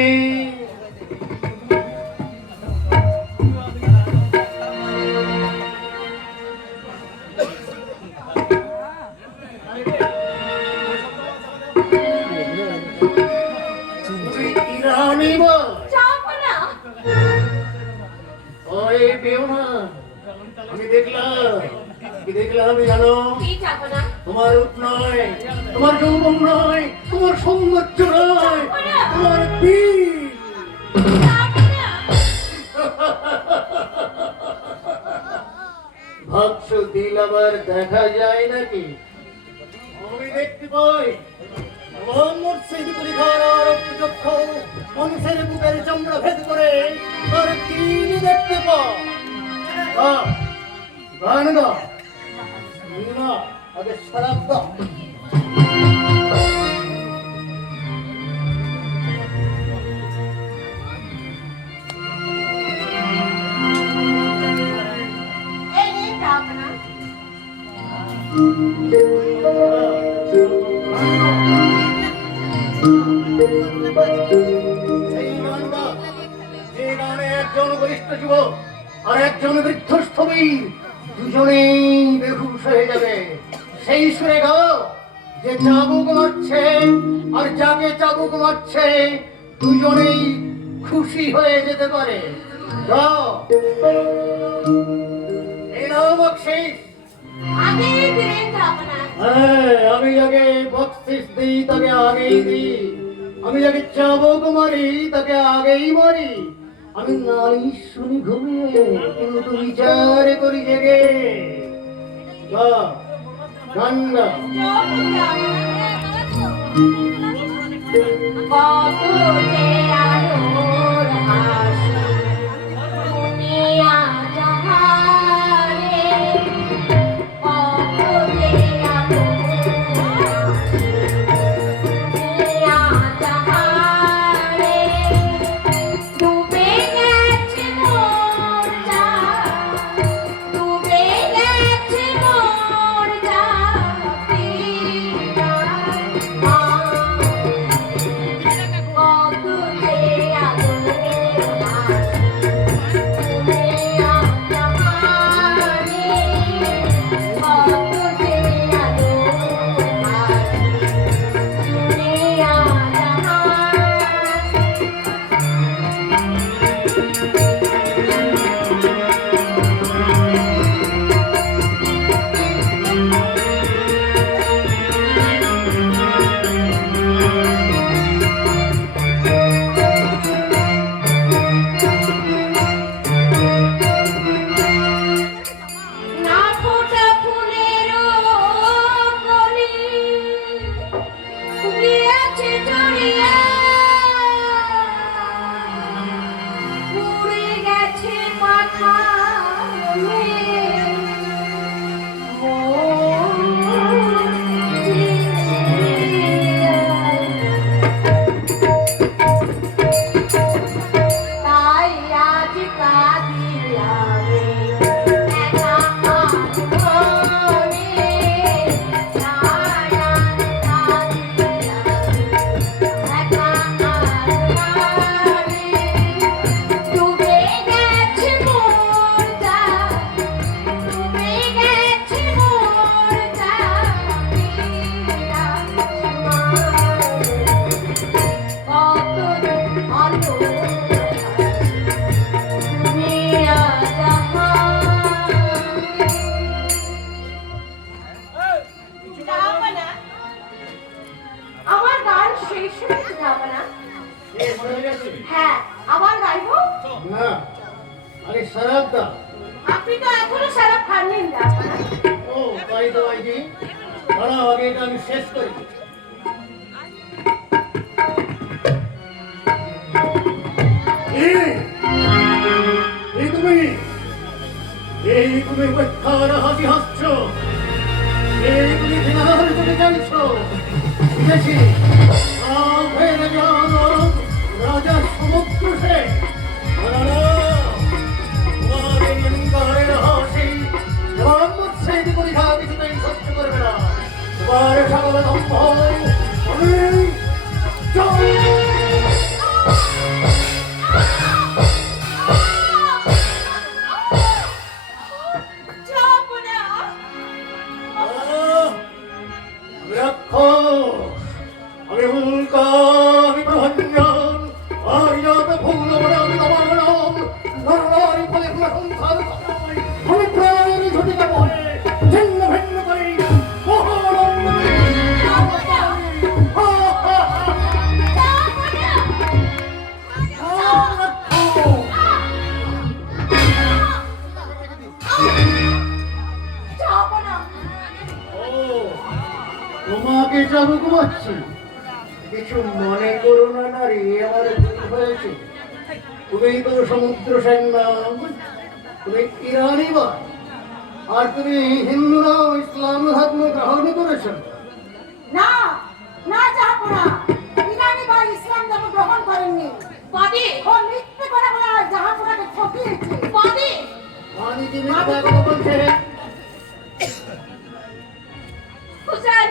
তুমি ইরানি বা যাব না। ওই পেও না, আমি দেখলাম কি দেখলাম আমি জানো? কি যাব না? তোমার রূপ নয়, তোমার যৌবন নয়, তোমার সৌন্দর্য নয়, তোমার দিল। যাব না। ভাবছো দিল আবার দেখা যায় নাকি? আমি দেখতে পাই মোহাম্মদ সেদিক পরীক্ষার রক্তচক্ষ মানুষের বুকের চামড়া ভেদ করে তার দিল দেখতে পাও। গান গাও না, আগে শরাব দাও। এই নে যাব না। এই গান গাও, যে গানে একজন বলিষ্ঠ যুবক আর একজন বৃদ্ধ স্থবির দুজনেই বেহুশ হয়ে যাবে। সেই সুরে গাও, যে চাবুক মারছে আর যাকে চাবুক মারছে দুজনেই খুশি হয়ে যেতে পারে। গাও। এই নাও বকশিস। আগে ফিরে যাব না। হ্যাঁ, আমি যাকে বকশিস দিই তাকে আগেই দিই, আমি যাকে চাবুক মারি তাকে আগেই মারি। আমি নালিশ শুনি ঘুমিয়ে কিন্তু বিচার করি জেগে। গাও, গান গাও। কত যে আলোর হাসি দুনিয়া জাহানে, কত যে আলোর হাসি দুনিয়া জাহানে, ডুবে গেছে মোর জান, ডুবে গেছে মোর জান, কত যে আলোর হাসি দুনিয়া জাহানে, কত যে আলোর হাসি দুনিয়া জাহানে। না ফোটা ফুলেরও কলি গিয়েছে জড়িয়া, উড়ে গেছে পাখা তাই আজ কাঁদি আমি একা মনে, তাই আজ কাঁদি আমি একা মনে, ডুবে গেছে মোর জান, ডুবে গেছে মোর জান, কত আলো দুনিয়া জাহান। আমার গান শেষ হয়ে যাবে না। এ, মনে গেছে? হ্যাঁ, আবার গাইবো। না, আরে শরাব দাও। আপনি তো এখনো সারা খাননি যাবে না। ও তাই তো ভাইজি, দাঁড়াও আগে এটা আমি শেষ করি। এই তুমি মিথ্যার হাসি হাসছ, এই তুমি ঘৃণার চোখে চাইছ। বুঝেছি, হয়ে গেল রাজার সমুদ্র সে। তোমার এই নিন্দা হাসি মোহাম্মদ সেদিক পরীক্ষা কিছুতেই সহ্য করবে না। তোমার আমি উল্কা, আমি প্রভঞ্জন, আর যত ভুল বলে আমি নবাগরম, নরনারী ফলে কোনো সংসার চালাই, আমি প্রাণের ঝটিকা বলে ছিন্ন ভিন্ন করি মহানন্দময়ী। যাবো না। ও, তোমাকে চাবুক মারছি? কিছু মনে করো না নারী, আমার ভুল হয়েছে। তুমি তো সমুদ্র সেন নাম, তুমি ইরানি বা, আর তুমি হিন্দুরা ইসলাম ধর্ম গ্রহণ করেছ। না, না যাবো না। ইরানি বা ইসলাম ধর্ম গ্রহণ করেননি। বাদী ও মিথ্যে করে বলে জাহাপুরাকে ঠকিয়েছে। বাদী আমি কি মিথ্যা কথা বলছে? হুসেন,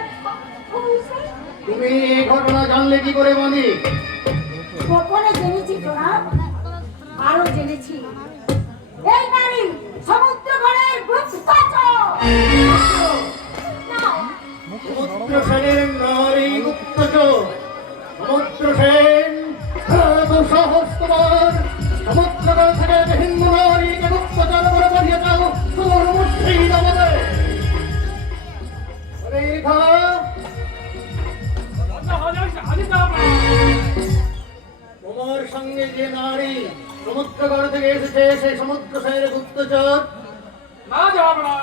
হুসেন তুমি এই ঘটনা জানলে কি করে মানি? গোপনে জেনেছি জনাব, আরো জেনেছি এই নারী সমুদ্র ঘরের গুপ্তচর। সমুদ্র সেনের নারী গুপ্তচর। সমুদ্র সেন এত সাহস তোমার? সমুদ্রগড় থেকে হিন্দু নারীকে গুপ্তচর করে পাঠিয়ে যাও তোর মুর্শিদ আমাদের। রেখা, তোমার সঙ্গে যে নারী সমুদ্রগড় থেকে এসেছে সে সমুদ্র সেনের গুপ্তচর? না যাবো না,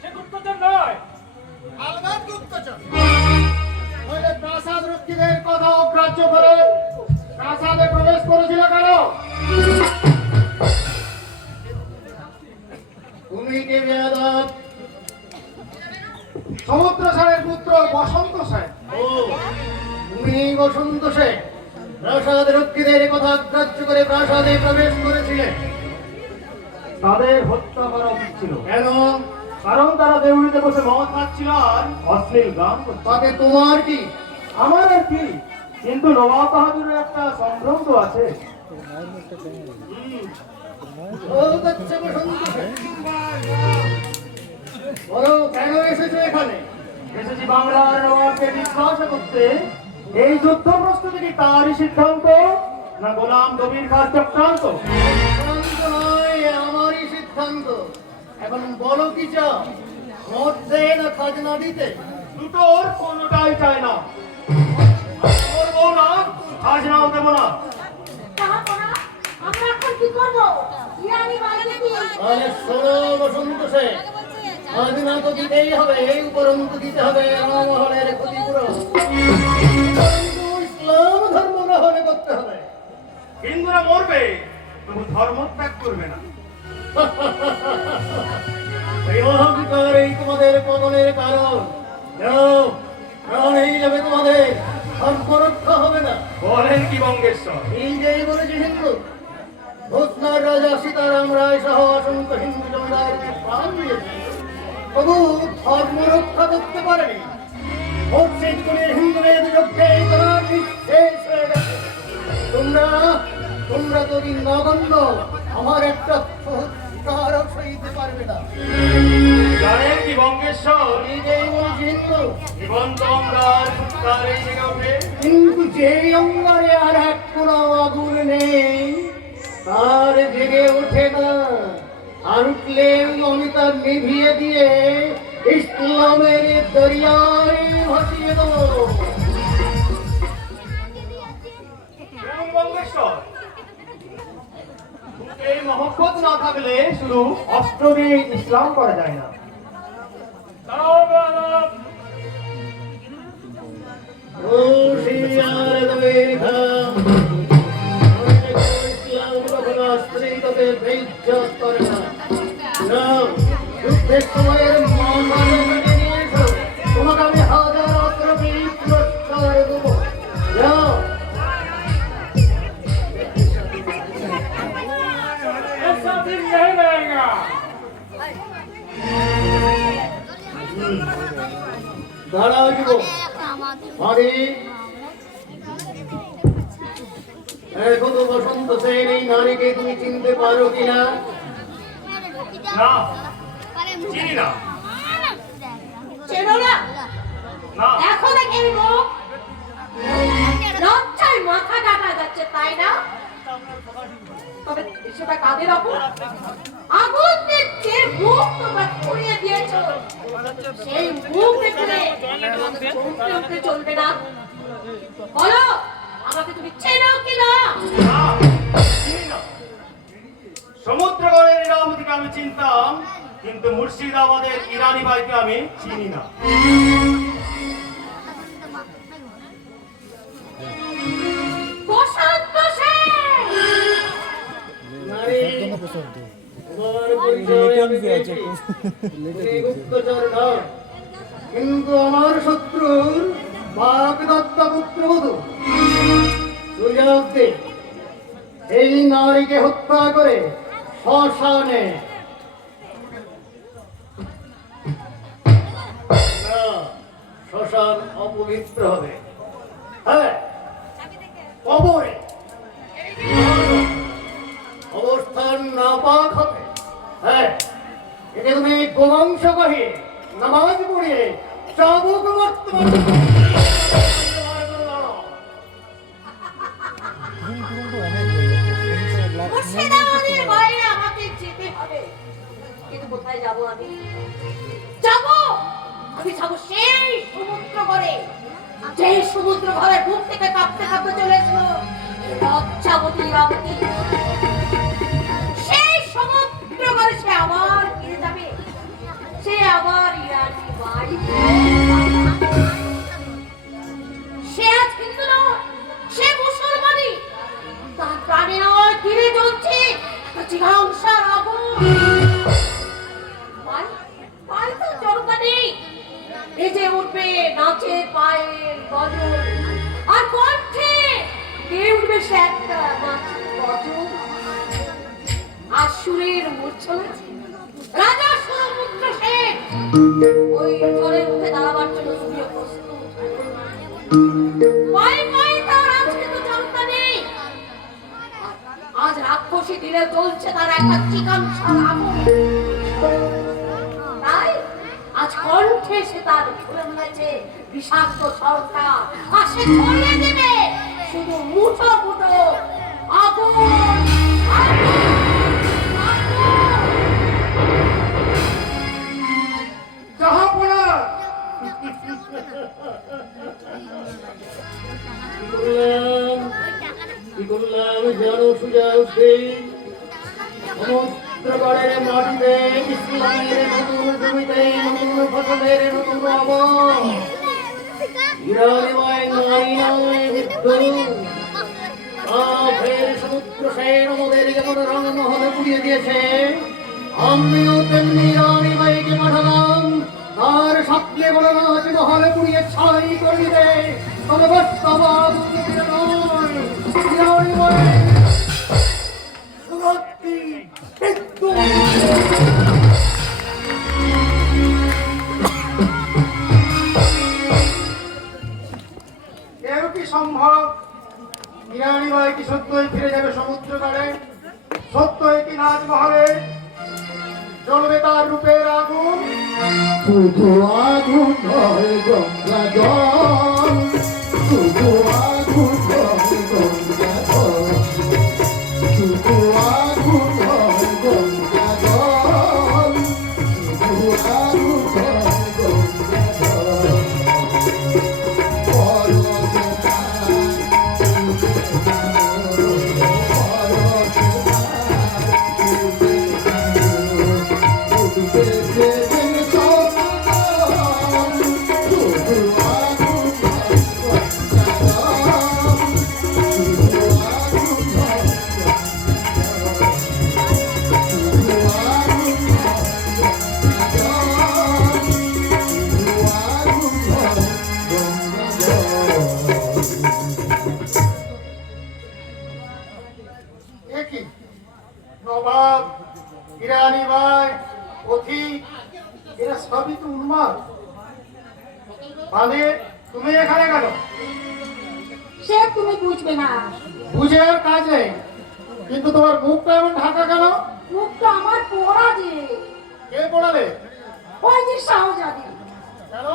সে গুপ্তচর নয়। নইলে প্রাসাদ রক্ষীদের কথা অগ্রাহ্য করে প্রাসাদে প্রবেশ করেছিল কেন? তুমি কে বেয়াদব? সমুদ্র সেনের পুত্র বসন্ত সেন। ও, তুমি বসন্ত সেন প্রাসাদ রক্ষীদের কথা অগ্রাহ্য করে প্রাসাদে প্রবেশ করেছিলে। তাদের হত্যা করা উচিত ছিল। কেন? কারণ তারা দেউড়িতে বসে মদ খাচ্ছিল আর অশ্লীল গান করছিল। তাতে তোমার কি? আমার আর কি, কিন্তু নবাব বাহাদুরের একটা সম্ভ্রম তো আছে। বলো যাচ্ছে বসন্ত সেন। বলো কেন এসেছো এখানে? এসেছি বাংলার নবাবকে জিজ্ঞাসা করতে, এই যুদ্ধ প্রস্তুতি কি তারই সিদ্ধান্ত না গোলাম কবির খাস চক্রান্ত? সিদ্ধান্ত নয়, আমারই সিদ্ধান্ত। এখন বলো কি চাও, মরতে না খাজনা দিতে? দুটোর কোনোটাই চাই না। করবো না, খাজনাও দেবো না। যাবো না। আমরা এখন কি করবো? ইরানি বাহিনী কি? তাহলে শোনো বসন্ত সেন, খাজনা তো দিতেই হবে, এই উপরন্তু দিতে হবে রামমহলের ক্ষতিপূরণ। উপরন্তু ইসলাম ধর্ম গ্রহণ করতে হবে। হিন্দুরা মরবে, তবু ধর্ম ত্যাগ করবে না। এই অহংকার এই তোমাদের পতনের কারণ। যাও, প্রাণেই যাবে তোমাদের, ধর্ম রক্ষা হবে না। বলেন কি বঙ্গেশ্বর? এই যেই বলেছে হিন্দু, ভোজনার রাজা সীতারাম রায় সহ অসংখ্য হিন্দু জমিদারকে প্রাণ দিয়েছে, তবু ধর্ম রক্ষা করতে পারেনি। মসজিদ গুলির হিন্দুদের যজ্ঞে তারা নিঃশেষ হয়ে গেছে। তোমরা তো দিন নগণ্য, আমার একটা কারও সইতে পারবে না। জানেন কি বঙ্গেশ্বর? এই যেই বলেছে হিন্দু, জীবন্ত অঙ্গার ফুৎকার এই জেগে ওঠে। কিন্তু যেই অঙ্গারে আর এক কোনো আগুন নেই তার জেগে ওঠে না, আর উঠলে আমি তার নিভিয়ে দিয়ে ইসলামের দরিয়ায় ভাসিয়ে দেবো। এবং বঙ্গেশ্বর, এই মহব্বত না থাকলে শুধু অস্ত্র দিয়ে ইসলাম করা যায় না। দাঁড়াও বেয়াদব। ও শিয়ার দবের ঘাম, ইসলাম কখনো স্ত্রী তোকে বেইজ্জত করে না। যাও, যুদ্ধের সময়ের মহামানবকে নিয়ে এসো, তোমাকে আমি হাজার অস্ত্র পুরস্কার দেবো। যাও। ऐसा दिन नहीं रहेगा। দাঁড়াও যুবক, আরে এখন তো বসন্ত সেন এই নারীকে তুমি চিনতে পারো কিনা? না, চিনি না। চেনো না? না। এখন দেখে মুখ লজ্জায় মাথা কাটা যাচ্ছে, তাই না? তবে সেটা কাদের অপর? আগুনের যে মুখ তোমরা পুড়িয়ে দিয়েছো, সেই মুখ দেখলে চমকে উঠতে চলবে না। বলো, আমাকে তুমি চেনো কিনা? না, চিনি না। সমুদ্রগড়ের ইরাবতীকে আমি চিনতাম, কিন্তু মুর্শিদাবাদের ইরানি বাইকে আমি চিনি না। বসন্ত সেন! নারী, তোমার পরিচয় আমি পেয়েছি। তুমি গুপ্তচর নও, কিন্তু আমার শত্রুর বাপ দত্ত পুত্রবধূ। সুযোগ দে, এই নারীকে হত্যা করে শ্মশানে। না, শ্মশান অপবিত্র হবে। হ্যাঁ, কবরে অবস্থান নাপাক হবে। হ্যাঁ, একে তুমি গোমাংস কহিয়ে নামাজ পড়িয়ে চাবুক বর্তমান মুর্শিদাবাদের বাইরে আমাকে যেতে হবে, কিন্তু কোথায় যাব আমি? যাবো সেই সমুদ্র ঘরে, যে সমুদ্র ঘরের বুক থেকে কাঁপতে কাঁপতে চলেছিল লজ্জাবতী ইরাবতী। সেই সমুদ্র ঘরে সে আবার ফিরে যাবে, সে আবার ইরানি বাড়ি। সে আজ হিন্দু নয়, সে মুসলমানি। তার প্রাণে নয়, তীরে জ্বলছে জিজ্ঞাসার আগুন। পায়ে তো জড়তা নেই, বেজে উঠবে নাচের পায়ের গজল, আর কণ্ঠে গেয়ে উঠবে সে একটা নাচের গজল। আর সুরের মূর্ছনা রাজা সমুদ্র সেন ওই জলের মুখে দাঁড়াবার জন্য তুমিও প্রস্তুত। পায়ে পায়ে তার আজকে তো জড়তা নেই, আজ রাক্ষসী দিলে চলছে তার একটা জিজ্ঞাসার আগুন। তাই আজ কণ্ঠে সে তার ঘুরে মনেছে বিষাক্ত সরকার, আর সে ছড়িয়ে দেবে শুধু মুঠো মুঠো আগুন, আগুন, আগুন। জাহাপনা, কি করলাম জানো সুজাল সেই সমুদ্রগড়ের মাটিতে ইসলামের নতুন জমিতে নতুন ফসলের নতুন আবহাওয়া। ইরানি মায় নারী নয় বিদ্যুৎ। ফের সমুদ্র সেন আমাদের যেমন রংমহলে পুড়িয়ে দিয়েছে, আমিও তেমনি ইরানি মাইকে পাঠালাম তার সাথে বড় নাচ মহলে পুড়িয়ে ছাই করে দিবে। তবে বাস্তবাদ নয়, ইরানি মাই সুরক্ষি বিদ্যুৎ। এর কি সম্ভব? ইরানি ভাই কি সত্যই ফিরে যাবে সমুদ্র কারে? সত্যই কি নাজমহলে জ্বলবে তার রূপের আগুন? শুধু আগুন নয় গঙ্গা জল, শুধু আগুন নয় গঙ্গা জল, শুধু আগুন নয় গঙ্গা জল, শুধু আগুন নয় গঙ্গা জল। একই নবাব, ইরানি ভাই, পথিক, এরা সবই তো উন্মাদ। মানে তুমি এখানে কেন? সে তুমি বুঝবে না, বুঝে আর কাজ নেই, কিন্তু তোমার মুখটা এমন ঢাকা কেন? মুখটা আমার পোড়া যে, কে পড়ালে? ওই যে শাহজাদি। কেন?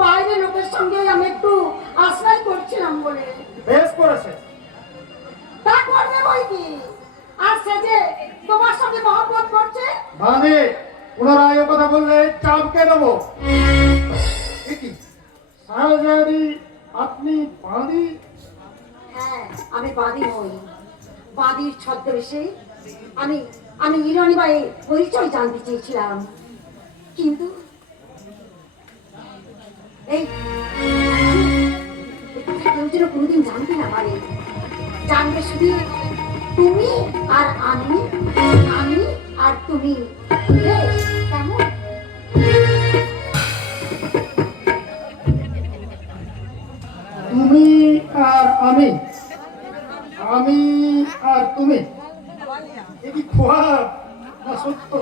বাইরের লোকের সঙ্গে আমি একটু আশ্রয় করছিলাম বলে। বেশ করেছে। তা করবে বই কি? আর সে যে তোমার সঙ্গে মহব্বত করছে। বাঁধে পুনরায় ও কথা বললে চাপকে দেবো। এ কি শাহজাদি, আপনি বাঁধি? হ্যাঁ, আমি বাদী নই। বাদীর ছদ্মবেশে আমি আমি ইরানিবাইয়ের পরিচয় জানতে চেয়েছিলাম, কিন্তু এই কেউ যেন কোনোদিন জানতে না পারে। জানবে শুধু তুমি আর আমি, আমি আর তুমি। বেশ, কেমন? তুমি আর আমি, আমি আর তুমি, এ কি খোয়াব না সত্য?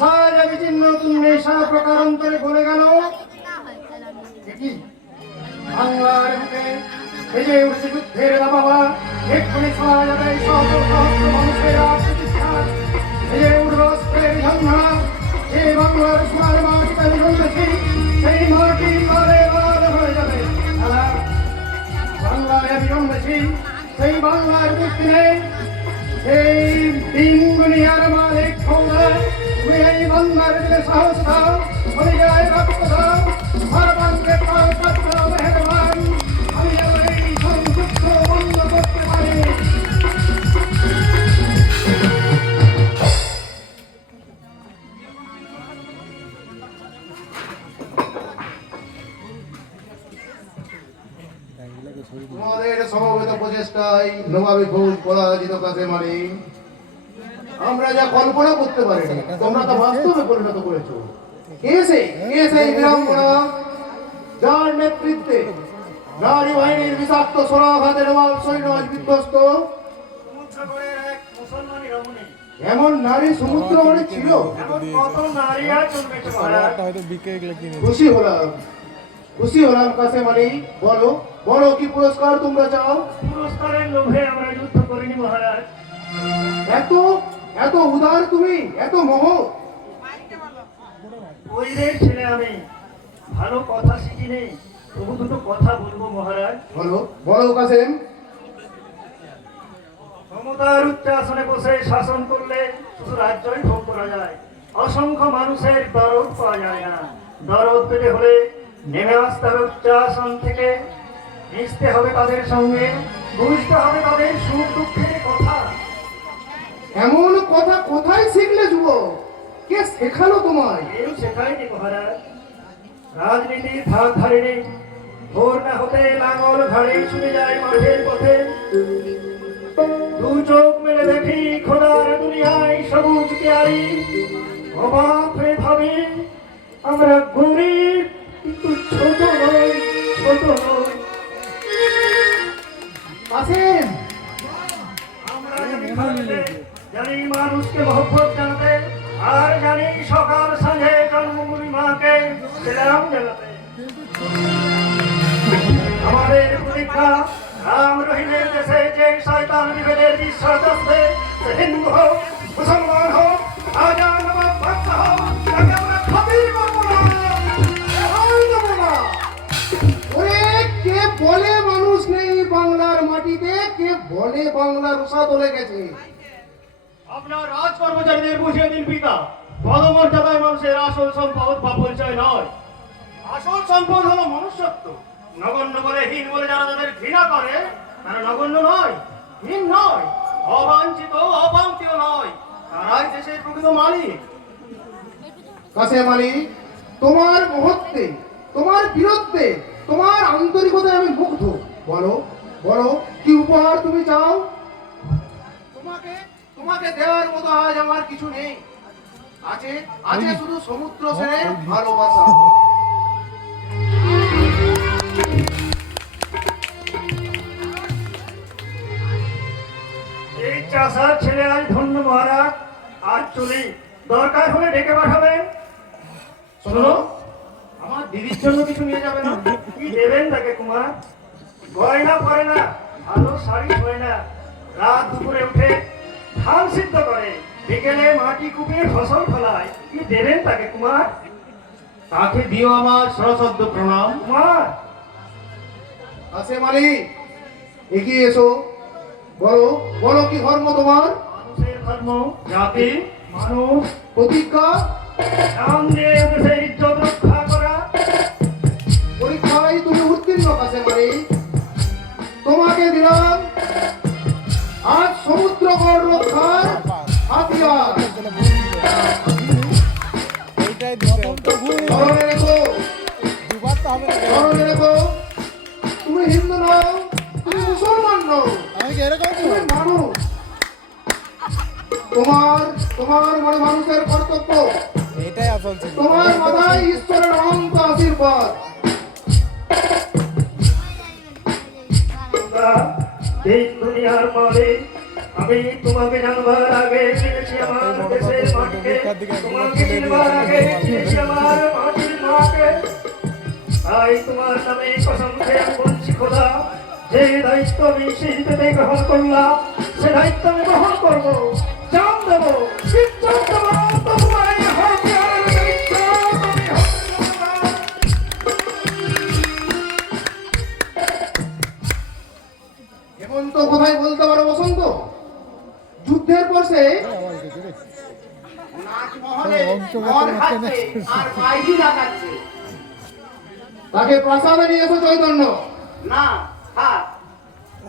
শাহজাদি চিহ্ন তুমি নেশা প্রকারান্তরে বলে গেল। এ কি বাংলার বুকে বেজে উঠছে যুদ্ধের বাবা, এক্ষুনি শাহজাদি সহস্র সহস্র মানুষের প্রতিষ্ঠা বেজে উঠবে অস্ত্রের ঝঞ্ঝা। যে বাংলার সোনার মাটিতে আমি রয়েছি, সেই মাটি লালে লাল হয়ে যাবে। খেলা বাংলায় আমি জন্মেছি, সেই বাংলার মুক্তি নেই, সেই দিনগুলিয়ার মালিক খোদা। তুমি এই বাংলার দিলে সাহস দাও, পরিযায় রক্ত দাও, সর্বাঙ্গে পাত্র মেহরবান। আমি যেন এই সংযুক্ত বন্ধ করতে পারি। তোমাদের সমবেত প্রচেষ্টায় নবাবী ফৌজ পরাজিত কাসেম আলী। আমরা যা কল্পনা করতে পারিনি তোমরা তা বাস্তবে পরিণত করেছো। কে সেই বীরাঙ্গনা যার নেতৃত্বে নারী বাহিনীর বিষাক্ত সোনাঘাতের নবাব সৈন্য আজ বিধ্বস্ত? এমন নারী সমুদ্র অনেক ছিল। খাবারটা হয়তো বিকে গেলে কিনে খুশি হলাম কাসেম আলী। বলো বলো, কি পুরস্কার তোমরা চাও? পুরস্কারের লোভে আমরা যুদ্ধ করিনি মহারাজ। এত এত উদার তুমি, এত মোহ। ওইদের ছেলে আমি, ভালো কথা শিখিনি, তবু দুটো কথা বলবো মহারাজ। বলো বলো কাসেম। ক্ষমতার উচ্চ আসনে বসে শাসন করলে শুধু রাজ্যই ভোগ করা যায়, অসংখ্য মানুষের দরদ পাওয়া যায় না। দরদ পেতে হলে নেমে আসতে হবে উচ্চ আসন থেকে, মিশতে হবে তাদের সঙ্গে, বুঝতে হবে তাদের সুখ দুঃখের কথা। এমন কথা কোথায় শিখলে যুবক? কে শেখালো তোমায়? কেউ শেখায়নি মহারাজ। রাজনীতির ধার ধারেনি, ভোর না হতে লাঙল ঘাড়ে ছুটে যায় মাঠের পথে। দু চোখ মেলে দেখি খোদার দুনিয়ায় সবুজ পেয়ারি, অবাক হয়ে ভাবি আমরা গরিব, কিন্তু ছোট নই, ছোট নই। কাসেম, আমরা জানি মানুষকে মহব্বত জানাতে, আর জানি সকাল সাঁঝে জন্মভূমি মাকে সেলাম জানাতে। আমাদের প্রতীক্ষা রাম রহিমের দেশে যে শয়তান বিভেদের বিশ্বাস আসবে, সে হিন্দু হোক, মুসলমান হোক, রাজা নবাব বাদশা হোক, তাকে আমরা খাতির করবো না, রেহাই দেবো না। ওরে, কে বলে মানুষ নেই বাংলার মাটিতে? কে বলে বাংলার উষা তোলে গেছে? আপনার রাজ কর্মচারীদের বুঝিয়ে দিন পিতা, পদমর্যাদায় মানুষের আসল সম্পদ বা পরিচয় নয়। আসল সম্পদ হলো মনুষ্যত্ব। নগণ্য বলে, হীন বলে যারা তাদের ঘৃণা করে, তারা নগণ্য নয়, হীন নয়, অবাঞ্ছিত অপাঙ্কিত নয়, তারাই দেশের প্রকৃত মালিক। কাসেম আলী, তোমার মহত্বে, তোমার বীরত্বে, তোমার আন্তরিকতায় আমি মুগ্ধ। বলো বলো, কি উপহার তুমি চাও? তোমাকে তোমাকে দেওয়ার মতো আজ আমার কিছু নেই, আছে আছে শুধু সমুদ্র সেনের ভালোবাসা। এই চাষার ছেলে আজ ধন্য মহারাজ। আজ চলি, দরকার হলে ডেকে পাঠাবেন। শোনো, আমার দিদির জন্য কিছু নিয়ে যাবে না? কি দেবেন তাকে কুমার? গয়না পরে না, ভালো শাড়ি পরে না, রাত দুপুরে উঠে ধান সিদ্ধ করে, বিকেলে মাটি কুপিয়ে ফসল ফলায়, কি দেবেন তাকে কুমার? তাকে দিও আমার সশ্রদ্ধ প্রণাম। কুমার আছে মালিক, এগিয়ে এসো, বলো বলো কি ধর্ম তোমার? মানুষের ধর্ম, জাতি, মানুষ প্রতিজ্ঞা, নাম দিয়ে দেশের ইজ্জত রক্ষা করা। পরীক্ষায় তুমি উত্তীর্ণ কাছে মালিক। তোমাকে দিলাম আজ সমুদ্রগড় রক্ষার হাতিয়ার। এইটাই দিতে হবে। স্মরণে রেখো, দুবার তো হবে না। স্মরণে রেখো, তুমি হিন্দু নও, তুমি মুসলমান নও, আমি কি এরকম তুমি মানুষ। তোমার তোমার মানে মানুষের কর্তব্য, এটাই আসল ছিল। তোমার মাথায় ঈশ্বরের অনন্ত আশীর্বাদ। এই দুনিয়ার মালিক, আমি তোমাকে জানবার আগে চিনেছি আমার দেশের মাটিকে, তোমাকে চিনবার আগে চিনেছি আমার মাটির মাকে। তাই তোমার নামে কসম খেয়ে আমি বলছি খোদা, যে দায়িত্ব আমি সিদ্ধিতে গ্রহণ করলাম, সে দায়িত্ব আমি গ্রহণ করবো, জান দেবো, ইজ্জত দেবো, তবু এই হত্যার দায়িত্ব আমি হতে দেব না। হেমন্ত কোথায় বলতে পারো বসন্ত? যুদ্ধের পর সে তাকে প্রাসাদে নিয়ে এসো চৈতন্য। না থাক,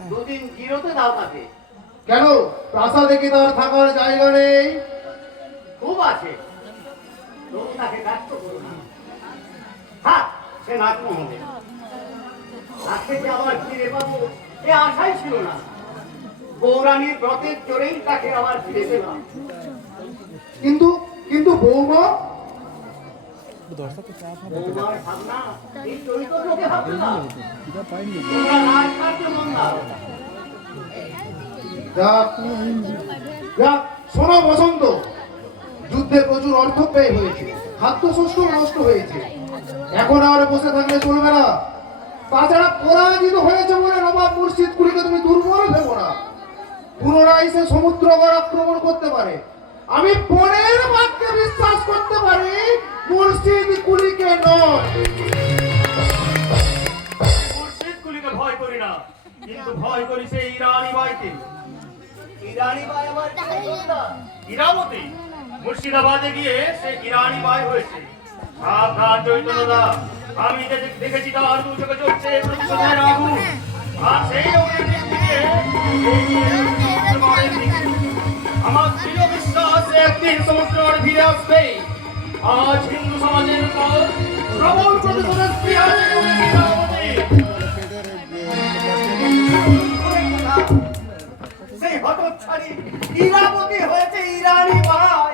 দুদিন জিরোতে দাও তাকে। কেন প্রাসাদে কি তার থাকার জায়গা নেই? খুব আছে, তবু তাকে ব্যস্ত করো না। থাক, সে নাচমহলে। তাকে যে আবার ফিরে পাবো এ আশাই ছিল না। গৌরানীর ব্রতের জোরেই তাকে আবার ফিরে পেলাম। কিন্তু কিন্তু বৌমা, দশটা তো চা খাবে। বৌমার ভাবনা এই চৈতন্যকে ভাবতে দাও। তোমরা রাজকার্য মন দাও। যাক যাক, শোনো বসন্ত, যুদ্ধে প্রচুর অর্থ ব্যয় হয়েছে, খাদ্যশস্য নষ্ট হয়েছে, এখন আর বসে থাকলে চলবে না। তাছাড়া পরাজিত হয়েছে বলে নবাব মুর্শিদ কুলিকে তুমি দুর্বল ভেবো না। পুনরায় সে সমুদ্রগড় আক্রমণ করতে পারে। আমি পরের বাক্যে বিশ্বাস করতে পারি, মুর্শিদ কুলিকে নয়। মুর্শিদ কুলিকে ভয় করি না, কিন্তু ভয় করি সেই ইরানি বাইকে। ইরানি বাই আমার ইরাবতী মুর্শিদাবাদে গিয়ে সে ইরানি বাই হয়েছে। সাবধান চৈতন্যদা, আমি দেখেছি তার দু চোখে চলছে প্রতিশোধের আগুন। আর সেই অগ্নির দিকে আমার দৃঢ় বিশ্বাস একদিন সমুদ্র ফিরে আসবে। আজ হিন্দু সমাজের উপর প্রবল প্রতিশোধের ক্রিয়া সেই হতচ্ছাড়ি ইরাবতী হয়েছে ইরানি ভাই।